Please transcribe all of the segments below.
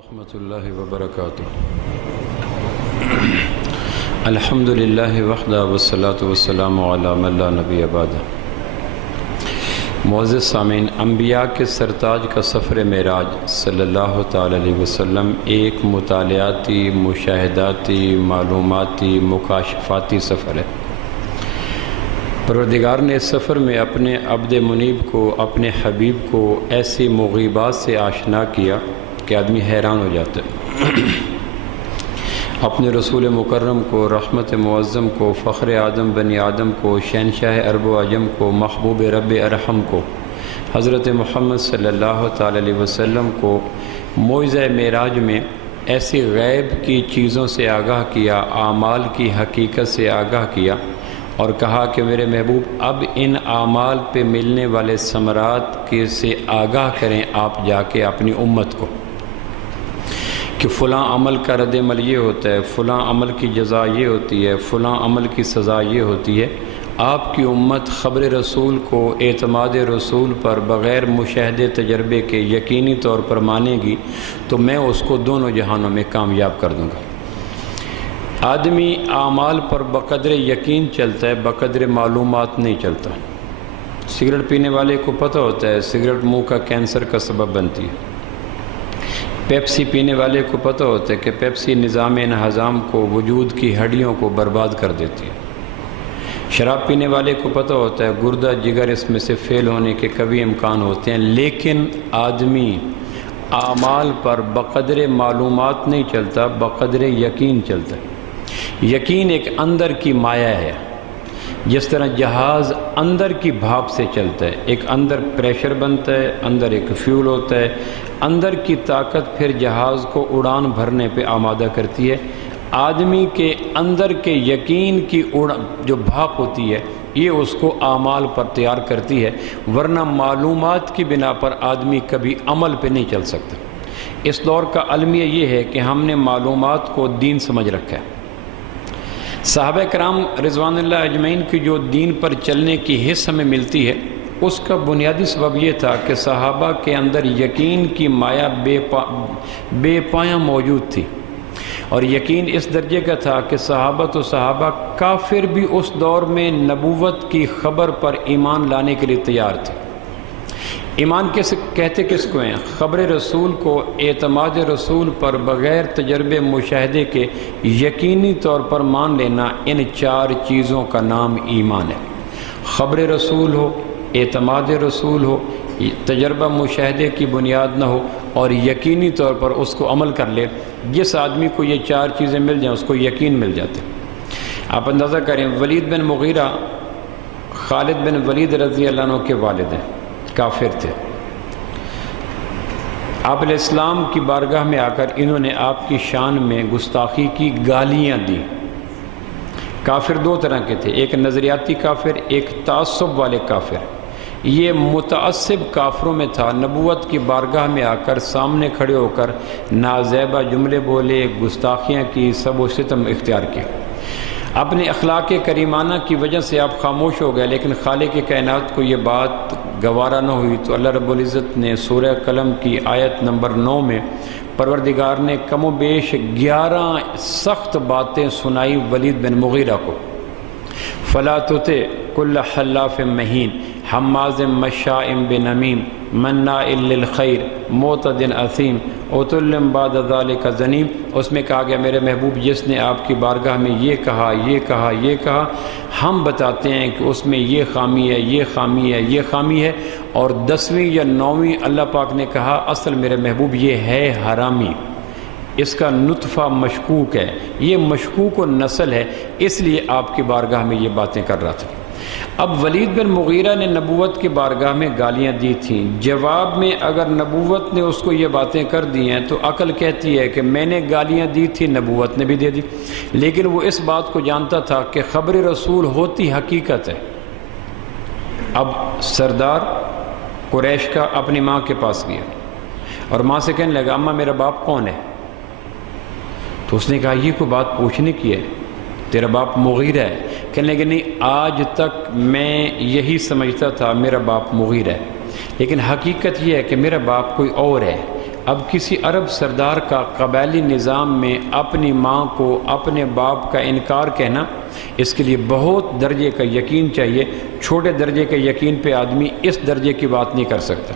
ورحمۃ اللہ وبرکاتہ۔ الحمدللہ وحدہ والصلاة والسلام علی من لا نبی بعدہ۔ معزز سامعین، انبیاء کے سرتاج کا سفر معراج صلی اللہ تعالی علیہ وسلم ایک مطالعاتی، مشاہداتی، معلوماتی، مکاشفاتی سفر ہے۔ پروردگار نے اس سفر میں اپنے عبد منیب کو، اپنے حبیب کو ایسی مغیبات سے آشنا کیا کہ آدمی حیران ہو جاتا ہے۔ اپنے رسول مکرم کو، رحمت معظم کو، فخر آدم بنی آدم کو، شہنشاہ عرب و عجم کو، محبوب رب ارحم کو، حضرت محمد صلی اللہ تعالی علیہ وسلم کو معجزہ معراج میں ایسی غیب کی چیزوں سے آگاہ کیا، اعمال کی حقیقت سے آگاہ کیا، اور کہا کہ میرے محبوب اب ان اعمال پہ ملنے والے ثمرات کے سے آگاہ کریں آپ جا کے اپنی امت کو، کہ فلاں عمل کا رد عمل یہ ہوتا ہے، فلاں عمل کی جزا یہ ہوتی ہے، فلاں عمل کی سزا یہ ہوتی ہے۔ آپ کی امت خبر رسول کو، اعتماد رسول پر بغیر مشاہدے تجربے کے یقینی طور پر مانے گی تو میں اس کو دونوں جہانوں میں کامیاب کر دوں گا۔ آدمی اعمال پر بقدر یقین چلتا ہے، بقدر معلومات نہیں چلتا۔ سگریٹ پینے والے کو پتہ ہوتا ہے سگریٹ منہ کا کینسر کا سبب بنتی ہے۔ پیپسی پینے والے کو پتہ ہوتا ہے کہ پیپسی نظام انہضام کو، وجود کی ہڈیوں کو برباد کر دیتی ہے۔ شراب پینے والے کو پتہ ہوتا ہے گردہ جگر اس میں سے فیل ہونے کے کبھی امکان ہوتے ہیں، لیکن آدمی اعمال پر بقدر معلومات نہیں چلتا، بقدر یقین چلتا ہے۔ یقین ایک اندر کی مایا ہے، جس طرح جہاز اندر کی بھاپ سے چلتا ہے، ایک اندر پریشر بنتا ہے، اندر ایک فیول ہوتا ہے، اندر کی طاقت پھر جہاز کو اڑان بھرنے پہ آمادہ کرتی ہے۔ آدمی کے اندر کے یقین کی جو بھاپ ہوتی ہے یہ اس کو اعمال پر تیار کرتی ہے، ورنہ معلومات کی بنا پر آدمی کبھی عمل پہ نہیں چل سکتا۔ اس دور کا المیہ یہ ہے کہ ہم نے معلومات کو دین سمجھ رکھا ہے۔ صحابہ کرام رضوان اللہ اجمعین کی جو دین پر چلنے کی حص ہمیں ملتی ہے، اس کا بنیادی سبب یہ تھا کہ صحابہ کے اندر یقین کی مایا بے پایاں موجود تھی، اور یقین اس درجے کا تھا کہ صحابہ کافر بھی اس دور میں نبوت کی خبر پر ایمان لانے کے لیے تیار تھے۔ ایمان کہتے کس کو ہیں؟ خبر رسول کو، اعتماد رسول پر بغیر تجربے مشاہدے کے یقینی طور پر مان لینا، ان چار چیزوں کا نام ایمان ہے۔ خبر رسول ہو، اعتماد رسول ہو، تجربہ مشاہدے کی بنیاد نہ ہو، اور یقینی طور پر اس کو عمل کر لے۔ جس آدمی کو یہ چار چیزیں مل جائیں اس کو یقین مل جاتے۔ آپ اندازہ کریں، ولید بن مغیرہ خالد بن ولید رضی اللہ عنہ کے والد ہیں، کافر تھے۔ آپ علیہ السلام کی بارگاہ میں آ کر انہوں نے آپ کی شان میں گستاخی کی، گالیاں دی۔ کافر دو طرح کے تھے، ایک نظریاتی کافر، ایک تعصب والے کافر۔ یہ متعصب کافروں میں تھا، نبوت کی بارگاہ میں آ کر سامنے کھڑے ہو کر نازیبہ جملے بولے، گستاخیاں کی، سب و ستم اختیار کیے۔ اپنے اخلاق کریمانہ کی وجہ سے آپ خاموش ہو گئے، لیکن خالق کائنات کو یہ بات گوارا نہ ہوئی تو اللہ رب العزت نے سورہ قلم کی آیت نمبر 9 میں پروردگار نے کم و بیش 11 سخت باتیں سنائی ولید بن مغیرہ کو۔ فلا تطع کل حلاف مہین حماز مشاء بنمیم مناع للخیر معتد اثیم عتل بعد ذلک زنیم۔ اس میں کہا گیا میرے محبوب جس نے آپ کی بارگاہ میں یہ کہا، یہ کہا، یہ کہا، ہم بتاتے ہیں کہ اس میں یہ خامی ہے، یہ خامی ہے، یہ خامی ہے، اور 10ویں یا 9ویں اللہ پاک نے کہا اصل میرے محبوب یہ ہے حرامی، اس کا نطفہ مشکوک ہے، یہ مشکوک و نسل ہے، اس لیے آپ کی بارگاہ میں یہ باتیں کر رہا تھا۔ اب ولید بن مغیرہ نے نبوت کی بارگاہ میں گالیاں دی تھیں، جواب میں اگر نبوت نے اس کو یہ باتیں کر دی ہیں تو عقل کہتی ہے کہ میں نے گالیاں دی تھی، نبوت نے بھی دے دی، لیکن وہ اس بات کو جانتا تھا کہ خبر رسول ہوتی حقیقت ہے۔ اب سردار قریش کا اپنی ماں کے پاس گیا اور ماں سے کہنے لگا اماں میرا باپ کون ہے؟ تو اس نے کہا یہ کوئی بات پوچھنے کی ہے، تیرا باپ مغیرہ ہے؟ کہنے لگے نہیں، آج تک میں یہی سمجھتا تھا میرا باپ مغیرہ ہے، لیکن حقیقت یہ ہے کہ میرا باپ کوئی اور ہے۔ اب کسی عرب سردار کا قبائلی نظام میں اپنی ماں کو اپنے باپ کا انکار کہنا، اس کے لیے بہت درجے کا یقین چاہیے۔ چھوٹے درجے کے یقین پہ آدمی اس درجے کی بات نہیں کر سکتا۔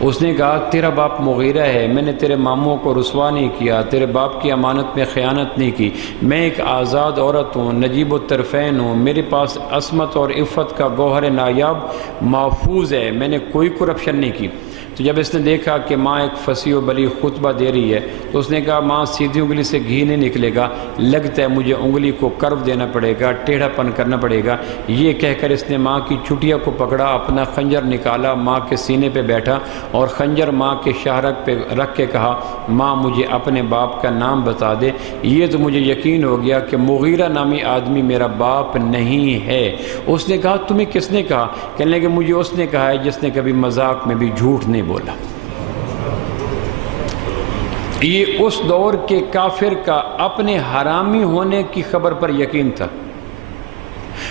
اس نے کہا تیرا باپ مغیرہ ہے، میں نے تیرے ماموں کو رسوا نہیں کیا، تیرے باپ کی امانت میں خیانت نہیں کی، میں ایک آزاد عورت ہوں، نجیب الطرفین ہوں، میرے پاس عصمت اور عفت کا گوہر نایاب محفوظ ہے، میں نے کوئی کرپشن نہیں کی۔ تو جب اس نے دیکھا کہ ماں ایک فصیح و بلیغ خطبہ دے رہی ہے تو اس نے کہا ماں سیدھی انگلی سے گھی نہیں نکلے گا، لگتا ہے مجھے انگلی کو کرو دینا پڑے گا، ٹیڑھا پن کرنا پڑے گا۔ یہ کہہ کر اس نے ماں کی چٹیا کو پکڑا، اپنا خنجر نکالا، ماں کے سینے پہ بیٹھا اور خنجر ماں کے شاہرگ پہ رکھ کے کہا ماں مجھے اپنے باپ کا نام بتا دے۔ یہ تو مجھے یقین ہو گیا کہ مغیرہ نامی آدمی میرا باپ نہیں ہے۔ اس نے کہا تمہیں کس نے کہا؟ کہنے لگے مجھے اس نے کہا ہے جس نے کبھی مذاق میں بھی جھوٹ نہیں بولا۔ یہ اس دور کے کافر کا اپنے حرامی ہونے کی خبر پر یقین تھا،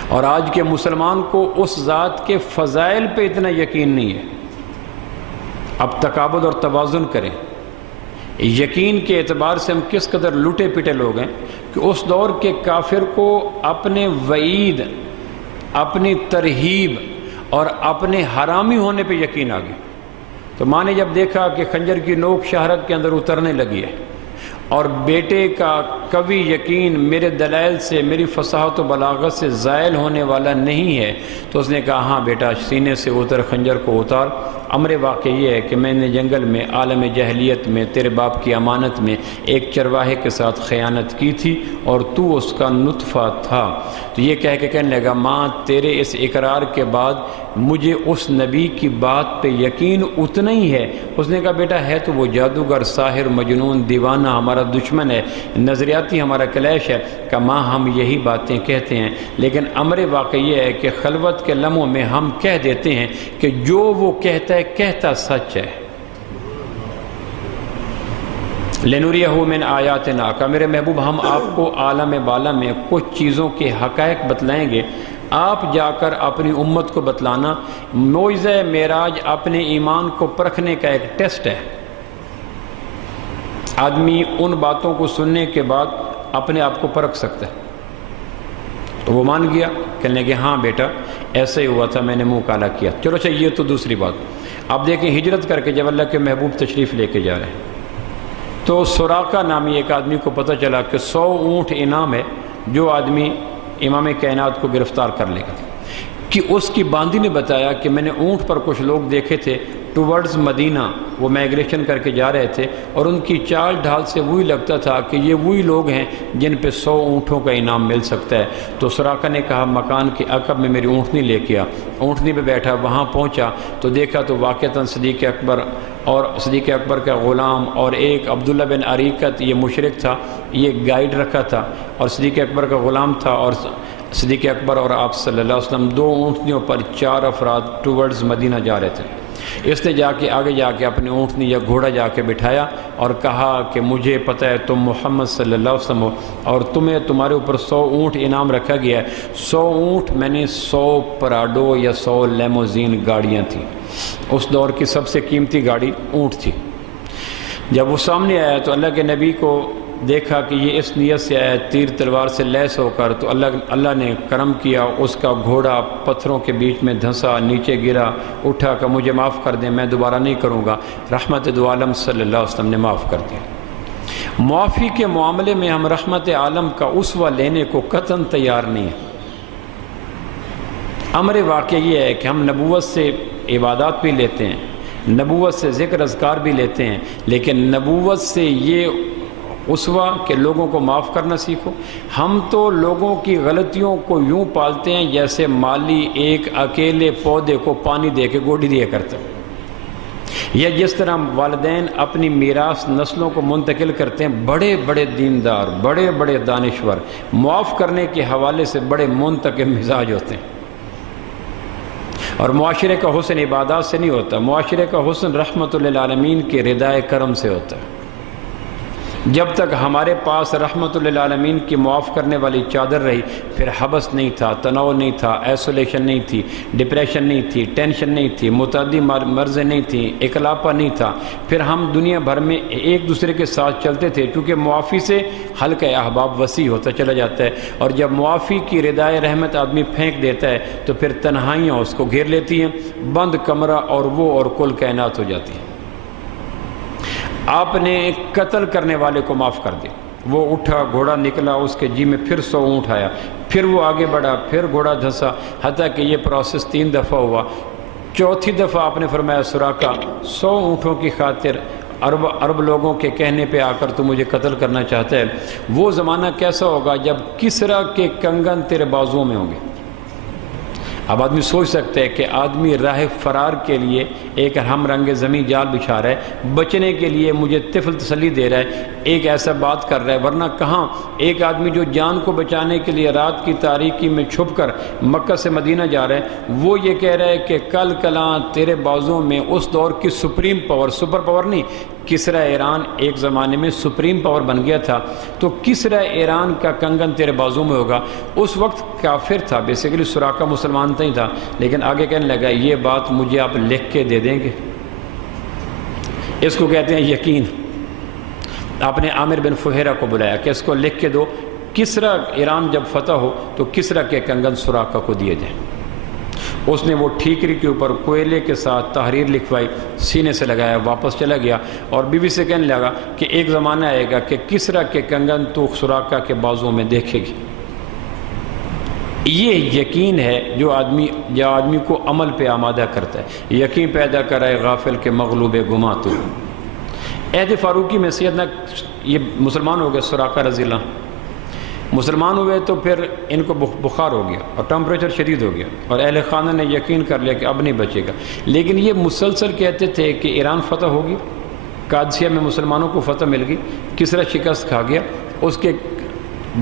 اور آج کے مسلمان کو اس ذات کے فضائل پہ اتنا یقین نہیں ہے۔ اب تکابر اور توازن کریں، یقین کے اعتبار سے ہم کس قدر لٹے پٹے لوگ ہیں کہ اس دور کے کافر کو اپنے وعید، اپنی ترہیب اور اپنے حرامی ہونے پہ یقین آ گیا۔ تو ماں نے جب دیکھا کہ خنجر کی نوک شاہرگ کے اندر اترنے لگی ہے اور بیٹے کا قوی یقین میرے دلائل سے، میری فصاحت و بلاغت سے زائل ہونے والا نہیں ہے، تو اس نے کہا ہاں بیٹا سینے سے اتر، خنجر کو اتار۔ امر واقع یہ ہے کہ میں نے جنگل میں عالم جاہلیت میں تیرے باپ کی امانت میں ایک چرواہے کے ساتھ خیانت کی تھی اور تو اس کا نطفہ تھا۔ تو یہ کہہ کے کہنے لگا ماں تیرے اس اقرار کے بعد مجھے اس نبی کی بات پہ یقین اتنا ہی ہے۔ اس نے کہا بیٹا ہے تو وہ جادوگر، ساحر، مجنون، دیوانہ، ہمارا دشمن ہے، نظریاتی ہمارا کلیش ہے۔ کہ ماں ہم یہی باتیں کہتے ہیں، لیکن امر واقع یہ ہے کہ خلوت کے لمحوں میں ہم کہہ دیتے ہیں کہ جو وہ کہتا ہے کہتا سچ ہے۔ لِنُرِيَهُ مِنْ آیَاتِنَا، کہ میرے محبوب ہم آپ کو عالم بالا میں کچھ چیزوں کے حقائق بتلائیں گے، آپ جا کر اپنی امت کو بتلانا۔ معجزہ معراج اپنے ایمان کو پرکھنے کا ایک ٹیسٹ ہے۔ آدمی ان باتوں کو سننے کے بعد اپنے آپ کو پرکھ سکتا ہے۔ تو وہ مان گیا، کہنے کہ ہاں بیٹا ایسا ہی ہوا تھا، میں نے منہ کالا کیا۔ چلو اچھا یہ تو دوسری بات۔ اب دیکھیں ہجرت کر کے جب اللہ کے محبوب تشریف لے کے جا رہے ہیں تو سراقہ نامی ایک آدمی کو پتہ چلا کہ 100 اونٹ انعام ہے جو آدمی امام کائنات کو گرفتار کر لے گا۔ کہ اس کی باندی نے بتایا کہ میں نے اونٹ پر کچھ لوگ دیکھے تھے ٹورڈز مدینہ، وہ مائگریشن کر کے جا رہے تھے، اور ان کی چال ڈھال سے وہی لگتا تھا کہ یہ وہی لوگ ہیں جن پہ 100 اونٹوں کا انعام مل سکتا ہے۔ تو سراقہ نے کہا مکان کے عقب میں میری اونٹنی لے کے آ۔ اونٹنی پہ بیٹھا، وہاں پہنچا تو دیکھا تو واقعتاً صدیق اکبر اور صدیق اکبر کا غلام اور ایک عبداللہ بن عریقت، یہ مشرک تھا، یہ گائیڈ رکھا تھا، اور صدیق اکبر کا غلام تھا، اور صدیق اکبر اور آپ صلی اللہ علیہ وسلم 2 اونٹنیوں پر 4 افراد ٹورڈز مدینہ جا رہے تھے۔ اس نے جا کے آگے جا کے اپنی اونٹنی یا گھوڑا جا کے بٹھایا اور کہا کہ مجھے پتہ ہے تم محمد صلی اللہ علیہ وسلم ہو اور تمہارے اوپر 100 اونٹ انعام رکھا گیا ہے۔ 100 اونٹ میں نے 100 پراڈو یا 100 لیموزین گاڑیاں تھیں۔ اس دور کی سب سے قیمتی گاڑی اونٹ تھی۔ جب وہ سامنے آیا تو اللہ کے نبی کو دیکھا کہ یہ اس نیت سے آیا تیر تلوار سے لیس ہو کر، تو اللہ نے کرم کیا، اس کا گھوڑا پتھروں کے بیچ میں دھنسا، نیچے گرا، اٹھا کہ مجھے معاف کر دیں، میں دوبارہ نہیں کروں گا۔ رحمت دو عالم صلی اللہ علیہ وسلم نے معاف کر دیا۔ معافی کے معاملے میں ہم رحمت عالم کا اسوہ لینے کو قطعاً تیار نہیں ہیں۔ امر واقع یہ ہے کہ ہم نبوت سے عبادات بھی لیتے ہیں، نبوت سے ذکر اذکار بھی لیتے ہیں، لیکن نبوت سے یہ اسوہ کہ لوگوں کو معاف کرنا سیکھو۔ ہم تو لوگوں کی غلطیوں کو یوں پالتے ہیں جیسے مالی ایک اکیلے پودے کو پانی دے کے گوڑی دیا کرتے ہیں، یا جس طرح والدین اپنی میراث نسلوں کو منتقل کرتے ہیں۔ بڑے بڑے دیندار، بڑے بڑے دانشور معاف کرنے کے حوالے سے بڑے منتقم مزاج ہوتے ہیں، اور معاشرے کا حسن عبادات سے نہیں ہوتا، معاشرے کا حسن رحمت للعالمین کے ردائے کرم سے ہوتا ہے۔ جب تک ہمارے پاس رحمت للعالمین کی معاف کرنے والی چادر رہی، پھر حبس نہیں تھا، تناؤ نہیں تھا، ایسولیشن نہیں تھی، ڈپریشن نہیں تھی، ٹینشن نہیں تھی، متعدی مرضیں نہیں تھیں، اکلاپا نہیں تھا، پھر ہم دنیا بھر میں ایک دوسرے کے ساتھ چلتے تھے، کیونکہ معافی سے حلقہ احباب وسیع ہوتا چلا جاتا ہے، اور جب معافی کی ردائے رحمت آدمی پھینک دیتا ہے تو پھر تنہائیاں اس کو گھیر لیتی ہیں، بند کمرہ اور وہ اور کل کائنات ہو جاتی ہے۔ آپ نے قتل کرنے والے کو معاف کر دیا، وہ اٹھا، گھوڑا نکلا اس کے جی میں، پھر 100 اونٹ آیا، پھر وہ آگے بڑھا، پھر گھوڑا دھنسا، حتیٰ کہ یہ پروسیس 3 دفعہ ہوا۔ چوتھی دفعہ آپ نے فرمایا سراقہ 100 اونٹوں کی خاطر عرب لوگوں کے کہنے پہ آ کر تو مجھے قتل کرنا چاہتا ہے۔ وہ زمانہ کیسا ہوگا جب کسریٰ کے کنگن تیرے بازوؤں میں ہوں گے۔ اب آدمی سوچ سکتے ہے کہ آدمی راہ فرار کے لیے ایک ہم رنگ زمین جال بچھا رہا ہے، بچنے کے لیے مجھے طفل تسلی دے رہا ہے، ایک ایسا بات کر رہا ہے، ورنہ کہاں ایک آدمی جو جان کو بچانے کے لیے رات کی تاریکی میں چھپ کر مکہ سے مدینہ جا رہا ہے، وہ یہ کہہ رہا ہے کہ کل کلاں تیرے بازوں میں اس دور کی سپریم پاور، سپر پاور نہیں، کسریٰ ایران ایک زمانے میں سپریم پاور بن گیا تھا، تو کسریٰ ایران کا کنگن تیرے بازوں میں ہوگا۔ اس وقت کافر تھا، بیسیکلی سراقہ مسلمان نہیں تھا، لیکن آگے کہنے لگا یہ بات مجھے آپ لکھ کے دے دیں گے؟ اس کو کہتے ہیں یقین۔ آپ نے عامر بن فہیرہ کو بلایا کہ اس کو لکھ کے دو، کسریٰ ایران جب فتح ہو تو کسریٰ کے کنگن سراقہ کو دیے جائیں۔ اس نے وہ ٹھیکری کے اوپر کوئلے کے ساتھ تحریر لکھوائی، سینے سے لگایا، واپس چلا گیا، اور بیوی سے کہنے لگا کہ ایک زمانہ آئے گا کہ کسریٰ کے کنگن تو سراقہ کے بازوں میں دیکھے گی۔ یہ یقین ہے جو آدمی کو عمل پہ آمادہ کرتا ہے۔ یقین پیدا کرائے غافل کے مغلوب گماں تو۔ عہد فاروقی میں سیدنا یہ مسلمان ہو گئے، سراقہ رضی اللہ مسلمان ہوئے تو پھر ان کو بخار ہو گیا اور ٹمپریچر شدید ہو گیا، اور اہل خانہ نے یقین کر لیا کہ اب نہیں بچے گا، لیکن یہ مسلسل کہتے تھے کہ ایران فتح ہوگی، قادسیہ میں مسلمانوں کو فتح مل گئی، کسریٰ شکست کھا گیا، اس کے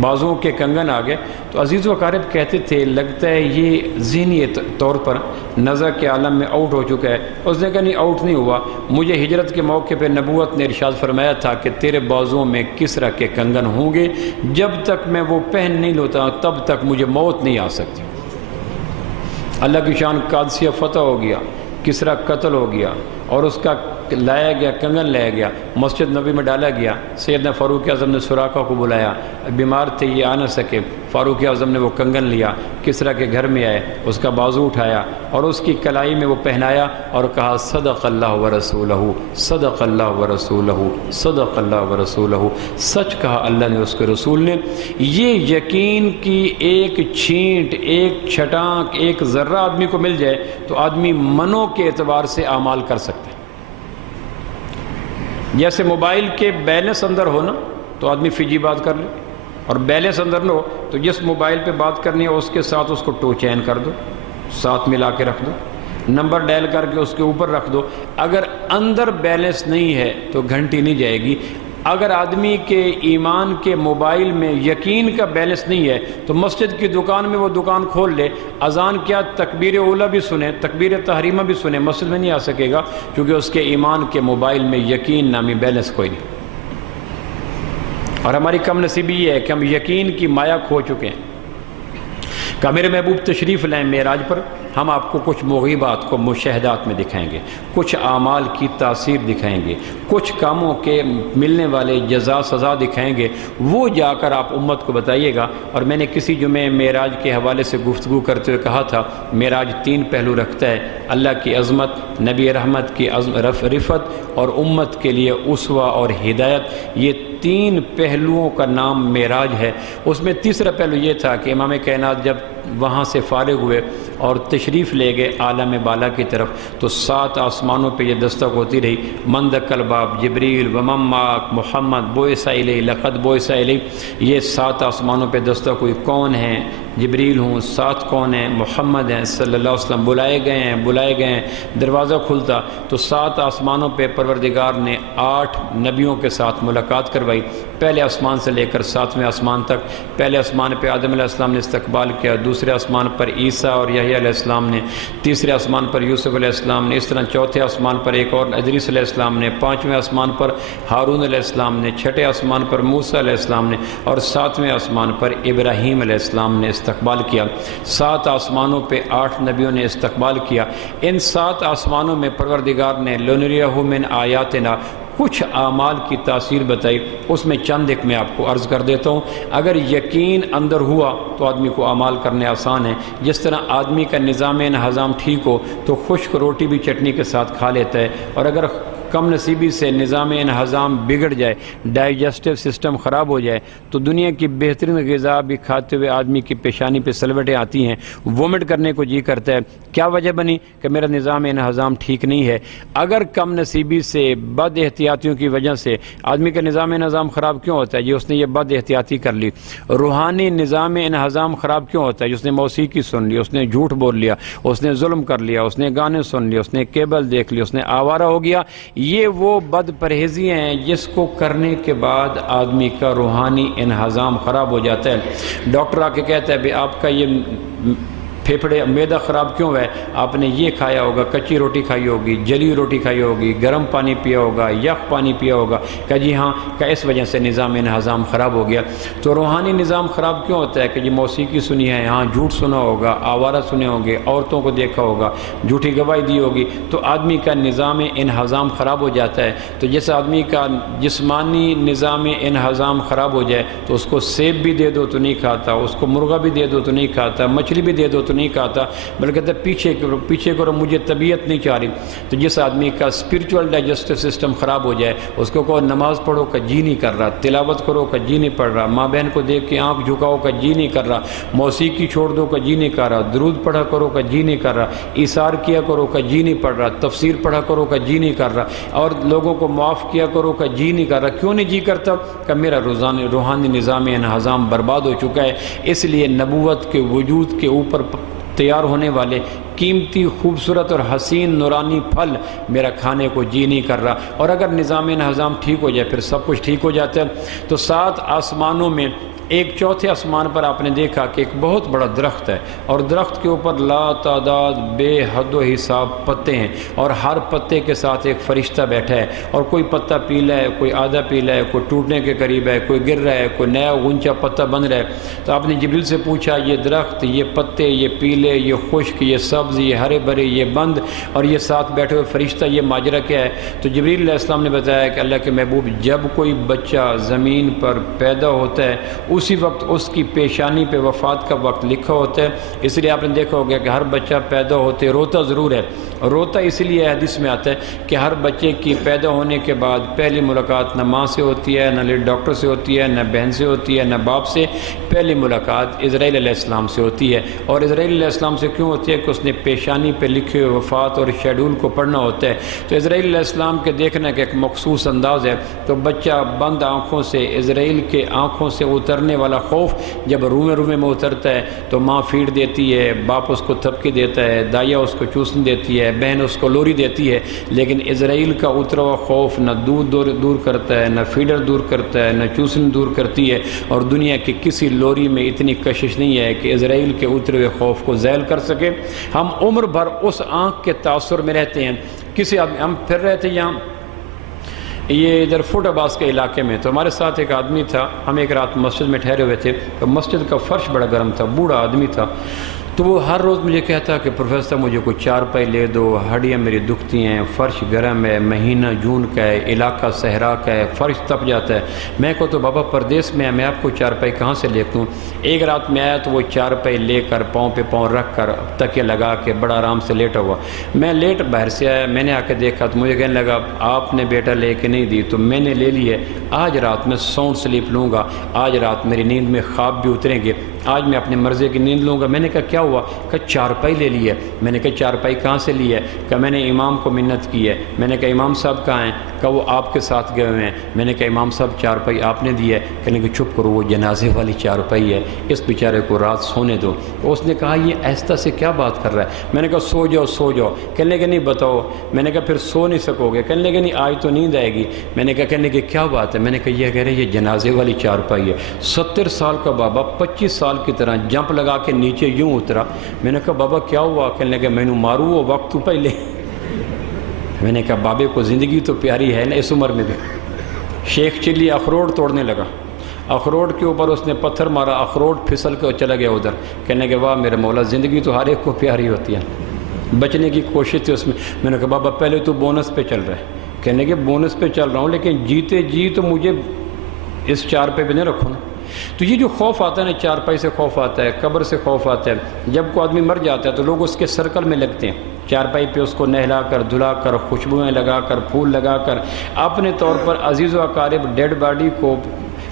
بازوں کے کنگن آ گئے، تو عزیز و اقارب کہتے تھے لگتا ہے یہ ذہنی طور پر نزع کے عالم میں آؤٹ ہو چکا ہے۔ اس نے کہا نہیں، آؤٹ نہیں ہوا، مجھے ہجرت کے موقع پہ نبوت نے ارشاد فرمایا تھا کہ تیرے بازوں میں کسریٰ کے کنگن ہوں گے، جب تک میں وہ پہن نہیں لیتا تب تک مجھے موت نہیں آ سکتی۔ اللہ کی شان، قادسیہ فتح ہو گیا، کسریٰ قتل ہو گیا، اور اس کا لایا گیا کنگن لایا گیا، مسجد نبی میں ڈالا گیا۔ سیدنا فاروق اعظم نے سراقہ کو بلایا، بیمار تھے یہ آ نہ سکے، فاروق اعظم نے وہ کنگن لیا، کسریٰ کے گھر میں آئے، اس کا بازو اٹھایا اور اس کی کلائی میں وہ پہنایا اور کہا صدق اللہ ورسولہ، صدق اللہ ورسولہ، صدق اللہ ورسولہ، سچ کہا اللہ نے، اس کے رسول نے۔ یہ یقین کی ایک چھینٹ، ایک چھٹانک، ایک ذرہ آدمی کو مل جائے تو آدمی منوں کے اعتبار سے اعمال کر سکتے ہیں۔ جیسے موبائل کے بیلنس اندر ہو نا تو آدمی فجی بات کر لے، اور بیلنس اندر نہ ہو تو جس موبائل پہ بات کرنی ہے اس کے ساتھ اس کو ٹو چین کر دو، ساتھ ملا کے رکھ دو، نمبر ڈائل کر کے اس کے اوپر رکھ دو۔ اگر اندر بیلنس نہیں ہے تو گھنٹی نہیں جائے گی۔ اگر آدمی کے ایمان کے موبائل میں یقین کا بیلنس نہیں ہے تو مسجد کی دکان میں وہ دکان کھول لے، اذان کیا تکبیر اولیٰ بھی سنے، تکبیر تحریمہ بھی سنے، مسجد میں نہیں آ سکے گا، کیونکہ اس کے ایمان کے موبائل میں یقین نامی بیلنس کوئی نہیں۔ اور ہماری کم نصیبی یہ ہے کہ ہم یقین کی مایا کھو چکے ہیں۔ کہ میرے محبوب تشریف لائیں معراج پر، ہم آپ کو کچھ مغیبات کو مشاہدات میں دکھائیں گے، کچھ اعمال کی تاثیر دکھائیں گے، کچھ کاموں کے ملنے والے جزا سزا دکھائیں گے، وہ جا کر آپ امت کو بتائیے گا۔ اور میں نے کسی جمعے معراج کے حوالے سے گفتگو کرتے ہوئے کہا تھا معراج 3 پہلو رکھتا ہے، اللہ کی عظمت، نبی رحمت کی رفت، اور امت کے لیے اسوہ اور ہدایت۔ یہ 3 پہلوؤں کا نام معراج ہے۔ اس میں تیسرا پہلو یہ تھا کہ امام کائنات جب وہاں سے فارغ ہوئے اور تشریف لے گئے عالم بالا کی طرف، تو 7 آسمانوں پہ یہ دستک ہوتی رہی، من دق الباب جبریل ومن معک محمد بعث الیہ لقد بعث الیہ۔ یہ 7 آسمانوں پہ دستک ہوئی، کون ہیں جبریل ہوں، ساتھ کون ہیں؟ محمد ہیں صلی اللہ علیہ وسلم، بلائے گئے ہیں، دروازہ کھلتا تو 7 آسمانوں پہ پروردگار نے 8 نبیوں کے ساتھ ملاقات کروائی، پہلے آسمان سے لے کر 7ویں آسمان تک۔ پہلے آسمان پہ آدم علیہ السلام نے استقبال کیا، دوسرے آسمان پر عیسیٰ اور یحییٰ علیہ السلام نے، تیسرے آسمان پر یوسف علیہ السلام نے، اس طرح چوتھے آسمان پر ایک اور ادریس علیہ السلام نے، 5ویں آسمان پر ہارون علیہ السلام نے، 6ٹھے آسمان پر موسیٰ علیہ السلام نے، اور 7ویں آسمان پر ابراہیم علیہ السلام نے استقبال کیا۔ 7 آسمانوں پہ 8 نبیوں نے استقبال کیا۔ ان 7 آسمانوں میں پروردگار نے لنریہ من آیاتنا کچھ اعمال کی تاثیر بتائی، اس میں چند ایک میں آپ کو عرض کر دیتا ہوں۔ اگر یقین اندر ہوا تو آدمی کو اعمال کرنے آسان ہے۔ جس طرح آدمی کا نظام انہضام ٹھیک ہو تو خشک روٹی بھی چٹنی کے ساتھ کھا لیتا ہے، اور اگر کم نصیبی سے نظام انہضام بگڑ جائے، ڈائجسٹو سسٹم خراب ہو جائے، تو دنیا کی بہترین غذا بھی کھاتے ہوئے آدمی کی پیشانی پہ سلوٹیں آتی ہیں، وومٹ کرنے کو جی کرتا ہے۔ کیا وجہ بنی؟ کہ میرا نظام انہضام ٹھیک نہیں ہے۔ اگر کم نصیبی سے، بد احتیاطیوں کی وجہ سے آدمی کا نظام انہضام خراب کیوں ہوتا ہے؟ جی اس نے یہ بد احتیاطی کر لی۔ روحانی نظام انہضام خراب کیوں ہوتا ہے؟ جس نے موسیقی سن لی، اس نے جھوٹ بول لیا، اس نے ظلم کر لیا، اس نے گانے سن لیے، اس نے کیبل دیکھ لی، اس نے آوارہ ہو گیا۔ یہ وہ بد پرہیزی ہیں جس کو کرنے کے بعد آدمی کا روحانی انہضام خراب ہو جاتا ہے۔ ڈاکٹر آ کے کہتا ہے بھی آپ کا یہ پھیپھڑے معدہ خراب کیوں ہے؟ آپ نے یہ کھایا ہوگا، کچی روٹی کھائی ہوگی، جلی روٹی کھائی ہوگی، گرم پانی پیا ہوگا، یخ پانی پیا ہوگا۔ کہ جی ہاں، کہ اس وجہ سے نظام انہضام خراب ہو گیا۔ تو روحانی نظام خراب کیوں ہوتا ہے؟ کہ جی موسیقی سنی ہے، ہاں جھوٹ سنا ہوگا، آوارہ سنے ہوں گے، عورتوں کو دیکھا ہوگا، جھوٹی گواہی دی ہوگی، تو آدمی کا نظام انہضام خراب ہو جاتا ہے۔ تو جس آدمی کا جسمانی نظام انہضام خراب ہو جائے تو اس کو سیب بھی دے دو تو نہیں کھاتا، اس کو مرغا بھی دے دو تو نہیں کھاتا، مچھلی بھی دے دو تو نہیں کھاتا، بلکہ کہتا ہے پیچھے کرو مجھے طبیعت نہیں چاہ رہی۔ تو جس آدمی کا اسپرچول ڈائجسٹو سسٹم خراب ہو جائے، اس کو کہو نماز پڑھو کا جی نہیں کر رہا، تلاوت کرو کا جی نہیں پڑھ رہا، ماں بہن کو دیکھ کے آنکھ جھکاؤ کا جی نہیں کر رہا، موسیقی چھوڑ دو کا جی نہیں کر رہا، درود پڑھا کرو کا جی نہیں کر رہا، ایثار کیا کرو کا جی نہیں پڑھ رہا، تفسیر پڑھا کرو کا جی نہیں کر رہا، اور لوگوں کو معاف کیا کرو کا جی نہیں کر رہا۔ کیوں نہیں جی کرتا؟ کہ میرا روحانی نظام انہضام برباد ہو چکا ہے۔ اس لیے نبوت کے وجود کے اوپر تیار ہونے والے قیمتی، خوبصورت اور حسین نورانی پھل میرا کھانے کو جی نہیں کر رہا۔ اور اگر نظام انہضام ٹھیک ہو جائے پھر سب کچھ ٹھیک ہو جاتا ہے۔ تو 7 آسمانوں میں ایک چوتھے آسمان پر آپ نے دیکھا کہ ایک بہت بڑا درخت ہے، اور درخت کے اوپر لا تعداد بے حد و حساب پتے ہیں، اور ہر پتے کے ساتھ ایک فرشتہ بیٹھا ہے، اور کوئی پتا پیلا ہے، کوئی آدھا پیلا ہے، کوئی ٹوٹنے کے قریب ہے، کوئی گر رہا ہے، کوئی نیا اونچا پتا بن رہا ہے۔ تو آپ نے جبریل سے پوچھا یہ درخت، یہ پتے، یہ پیلے، یہ خشک، یہ سبز، یہ ہرے بھرے، یہ بند، اور یہ ساتھ بیٹھے ہوئے فرشتہ، یہ ماجرا کیا ہے؟ تو جبریل علیہ السلام نے بتایا کہ اللہ کے محبوب، جب کوئی بچہ زمین پر پیدا ہوتا ہے اسی وقت اس کی پیشانی پہ وفات کا وقت لکھا ہوتا ہے۔ اس لیے آپ نے دیکھا ہوگا کہ ہر بچہ پیدا ہوتے روتا ضرور ہے، روتا اس لیے حدیث میں آتا ہے کہ ہر بچے کی پیدا ہونے کے بعد پہلی ملاقات نہ ماں سے ہوتی ہے، نہ ڈاکٹر سے ہوتی ہے، نہ بہن سے ہوتی ہے، نہ باپ سے، پہلی ملاقات اسرائیل علیہ السلام سے ہوتی ہے۔ اور اسرائیل علیہ السلام سے کیوں ہوتی ہے؟ کہ اس نے پیشانی پہ لکھے ہوئے وفات اور شیڈول کو پڑھنا ہوتا ہے۔ تو اسرائیل علیہ السلام کے دیکھنے کا ایک مخصوص انداز ہے۔ تو بچہ بند آنکھوں سے، اسرائیل کے آنکھوں سے اترنے والا خوف جب روئے میں اترتا ہے تو ماں فیڈ دیتی ہے، باپ اس کو تھپکی دیتا ہے، دائیا اس کو چوسن دیتی ہے، بہن اس کو لوری دیتی ہے، لیکن اسرائیل کا اترا ہوا خوف نہ دودھ دور کرتا ہے، نہ فیڈر دور کرتا ہے، نہ چوسن دور کرتی ہے، اور دنیا کی کسی لوری میں اتنی کشش نہیں ہے کہ اسرائیل کے اترے ہوئے خوف کو ذیل کر سکے۔ ہم عمر بھر اس آنکھ کے تاثر میں رہتے ہیں۔ کسی آدمی، ہم پھر رہے تھے یہاں یہ ادھر فوٹ عباس کے علاقے میں، تو ہمارے ساتھ ایک آدمی تھا، ہم ایک رات مسجد میں ٹھہرے ہوئے تھے، تو مسجد کا فرش بڑا گرم تھا، بوڑھا آدمی تھا، تو وہ ہر روز مجھے کہتا کہ پروفیسر مجھے کوئی چارپائی لے دو، ہڈیاں میری دکھتی ہیں، فرش گرم ہے، مہینہ جون کا ہے، علاقہ صحرا کا ہے، فرش تپ جاتا ہے۔ میں کو تو بابا پردیس میں ہے، میں آپ کو چارپائی کہاں سے لے دوں؟ ایک رات میں آیا تو وہ چارپائی لے کر پاؤں پہ پاؤں رکھ کر تکیہ لگا کے بڑا آرام سے لیٹا ہوا۔ میں لیٹ باہر سے آیا، میں نے آ کے دیکھا تو مجھے کہنے لگا آپ نے بیٹا لے کے نہیں دی تو میں نے لے لی ہے، آج رات میں ساؤنڈ سلیپ لوں گا، آج رات میری نیند میں خواب بھی اتریں گے، آج میں اپنے مرضی کی نیند لوں گا۔ میں نے کہا کیا ہوا؟ کہ چارپائی لے لی ہے۔ میں نے کہا چارپائی کہاں سے لی ہے؟ کہ میں نے امام کو منت کی ہے۔ میں نے کہا امام صاحب کہاں ہیں؟ کہ کہا وہ آپ کے ساتھ گئے ہوئے ہیں۔ میں نے کہا امام صاحب چارپائی آپ نے دی ہے؟ کہنے کہ چپ کرو، وہ جنازے والی چارپائی ہے، اس بیچارے کو رات سونے دو۔ تو اس نے کہا یہ آہستہ سے کیا بات کر رہا ہے؟ میں نے کہا سو جاؤ سو جاؤ۔ کہنے کہ نہیں بتاؤ۔ میں نے کہا پھر سو نہیں سکو گے؟ کہنے کہ نہیں آج تو نیند آئے گی۔ میں نے کہا کہنے کہ کیا بات ہے؟ میں نے کہا یہ کہہ رہے یہ جنازے والی چارپائی ہے۔ 70 سال کا بابا 25 سال کی طرح جمپ لگا کے نیچے یوں اترا۔ میں نے کہا بابا کیا ہوا؟ کہنے کہ میں نے ماروں وہ وقت تو پہلے۔ میں نے کہا بابے کو زندگی تو پیاری ہے نا اس عمر میں بھی۔ شیخ چلی اخروٹ توڑنے لگا، اخروٹ کے اوپر اس نے پتھر مارا، اخروٹ پھسل کے چلا گیا ادھر۔ کہنے کہ واہ میرے مولا، زندگی تو ہر ایک کو پیاری ہوتی ہے، بچنے کی کوشش تھی اس میں۔ میں نے کہا بابا پہلے تو بونس پہ چل رہا ہے۔ کہنے کہ بونس پہ چل رہا ہوں لیکن جیتے جی تو مجھے اس چارپائی پہ نہیں رکھو نا۔ تو یہ جو خوف آتا ہے نا، چارپائی سے خوف آتا ہے، قبر سے خوف آتا ہے۔ جب کوئی آدمی مر جاتا ہے تو لوگ اس کے سرکل میں لگتے ہیں، چارپائی پہ اس کو نہلا کر دھلا کر خوشبوئیں لگا کر پھول لگا کر اپنے طور پر عزیز و اقارب ڈیڈ باڈی کو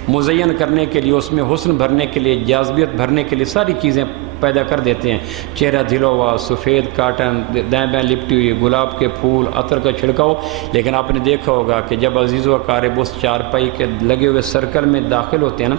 مزین کرنے کے لیے، اس میں حسن بھرنے کے لیے، جاذبیت بھرنے کے لیے ساری چیزیں پیدا کر دیتے ہیں۔ چہرہ دھلا ہوا، سفید کاٹن، دائیں بائیں لپٹی ہوئی، گلاب کے پھول، عطر کا چھڑکاؤ۔ لیکن آپ نے دیکھا ہوگا کہ جب عزیز و اقارب اس چارپائی کے لگے ہوئے سرکل میں داخل ہوتے ہیں نا،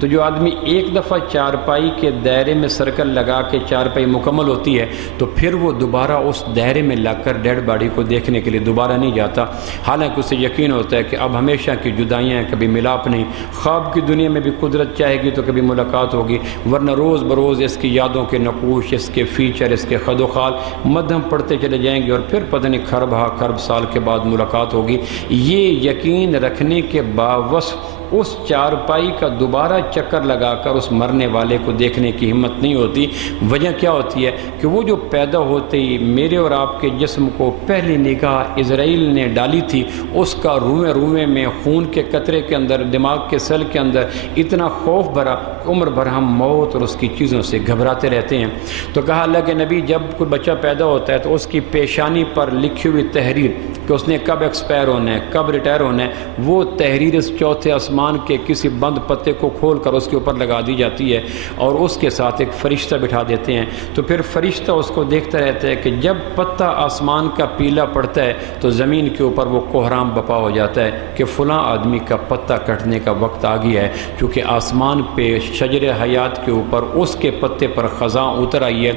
تو جو آدمی ایک دفعہ چارپائی کے دائرے میں سرکل لگا کے چارپائی مکمل ہوتی ہے تو پھر وہ دوبارہ اس دائرے میں لگ کر ڈیڈ باڈی کو دیکھنے کے لیے دوبارہ نہیں جاتا، حالانکہ اسے یقین ہوتا ہے کہ اب ہمیشہ کی جدائیاں، کبھی ملاپ نہیں۔ خواب کی دنیا میں بھی قدرت چاہے گی تو کبھی ملاقات ہوگی، ورنہ روز بروز اس کی یادوں کے نقوش، اس کے فیچر، اس کے خد و خال مدھم پڑھتے چلے جائیں گے اور پھر پتہ نہیں خرب ہا خرب سال کے بعد ملاقات ہوگی۔ یہ یقین رکھنے کے باوجود اس چارپائی کا دوبارہ چکر لگا کر اس مرنے والے کو دیکھنے کی ہمت نہیں ہوتی۔ وجہ کیا ہوتی ہے کہ وہ جو پیدا ہوتے ہی میرے اور آپ کے جسم کو پہلی نگاہ اسرائیل نے ڈالی تھی، اس کا روئیں روئیں میں، خون کے قطرے کے اندر، دماغ کے سیل کے اندر اتنا خوف بھرا کہ عمر بھر ہم موت اور اس کی چیزوں سے گھبراتے رہتے ہیں۔ تو کہا اللہ کے نبی جب کوئی بچہ پیدا ہوتا ہے تو اس کی پیشانی پر لکھی ہوئی تحریر کہ اس نے کب ایکسپائر ہونا ہے، کب ریٹائر ہونا ہے، وہ تحریر اس چوتھے آسمان کے کسی بند پتے کو کھول کر اس کے اوپر لگا دی جاتی ہے اور اس کے ساتھ ایک فرشتہ بٹھا دیتے ہیں۔ تو پھر فرشتہ اس کو دیکھتا رہتا ہے کہ جب پتہ آسمان کا پیلا پڑتا ہے تو زمین کے اوپر وہ کوہرام بپا ہو جاتا ہے کہ فلاں آدمی کا پتہ کٹنے کا وقت آ گیا ہے، چونکہ آسمان پہ شجر حیات کے اوپر اس کے پتے پر خزاں اتر آئی ہے،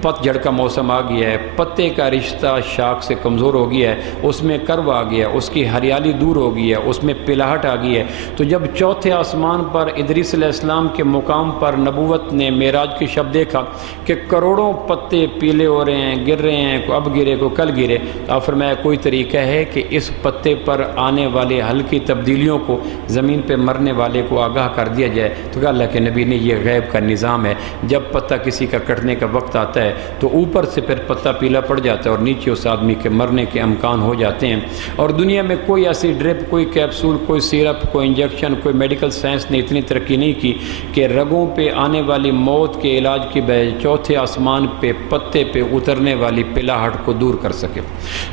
پت جھڑ کا موسم آ گیا ہے، پتے کا رشتہ شاخ سے کمزور ہو گیا ہے، اس میں کرو آ گیا، اس کی ہریالی دور ہو گئی ہے، اس میں پلاہٹ آ گئی ہے۔ تو جب چوتھے آسمان پر ادریس علیہ السلام کے مقام پر نبوت نے معراج کی شب دیکھا کہ کروڑوں پتے پیلے ہو رہے ہیں، گر رہے ہیں، کو اب گرے کو کل گرے، تو آپ فرمایا کوئی طریقہ ہے کہ اس پتے پر آنے والے ہلکی تبدیلیوں کو زمین پہ مرنے والے کو آگاہ کر دیا جائے؟ تو کہا اللہ کے نبی نے یہ غیب کا نظام ہے، جب پتہ کسی کا کٹنے کا وقت آتا ہے تو اوپر سے پھر پتہ پیلا پڑ جاتا ہے اور نیچے اس آدمی کے مرنے کے امکان ہو جاتے ہیں۔ اور دنیا میں کوئی ایسی ڈرپ، کوئی کیپسول، کوئی سیرپ، کوئی انجیکشن، کوئی میڈیکل سائنس نے اتنی ترقی نہیں کی کہ رگوں پہ آنے والی موت کے علاج کی بجائے چوتھے آسمان پہ پتے پہ اترنے والی پلاہٹ کو دور کر سکے۔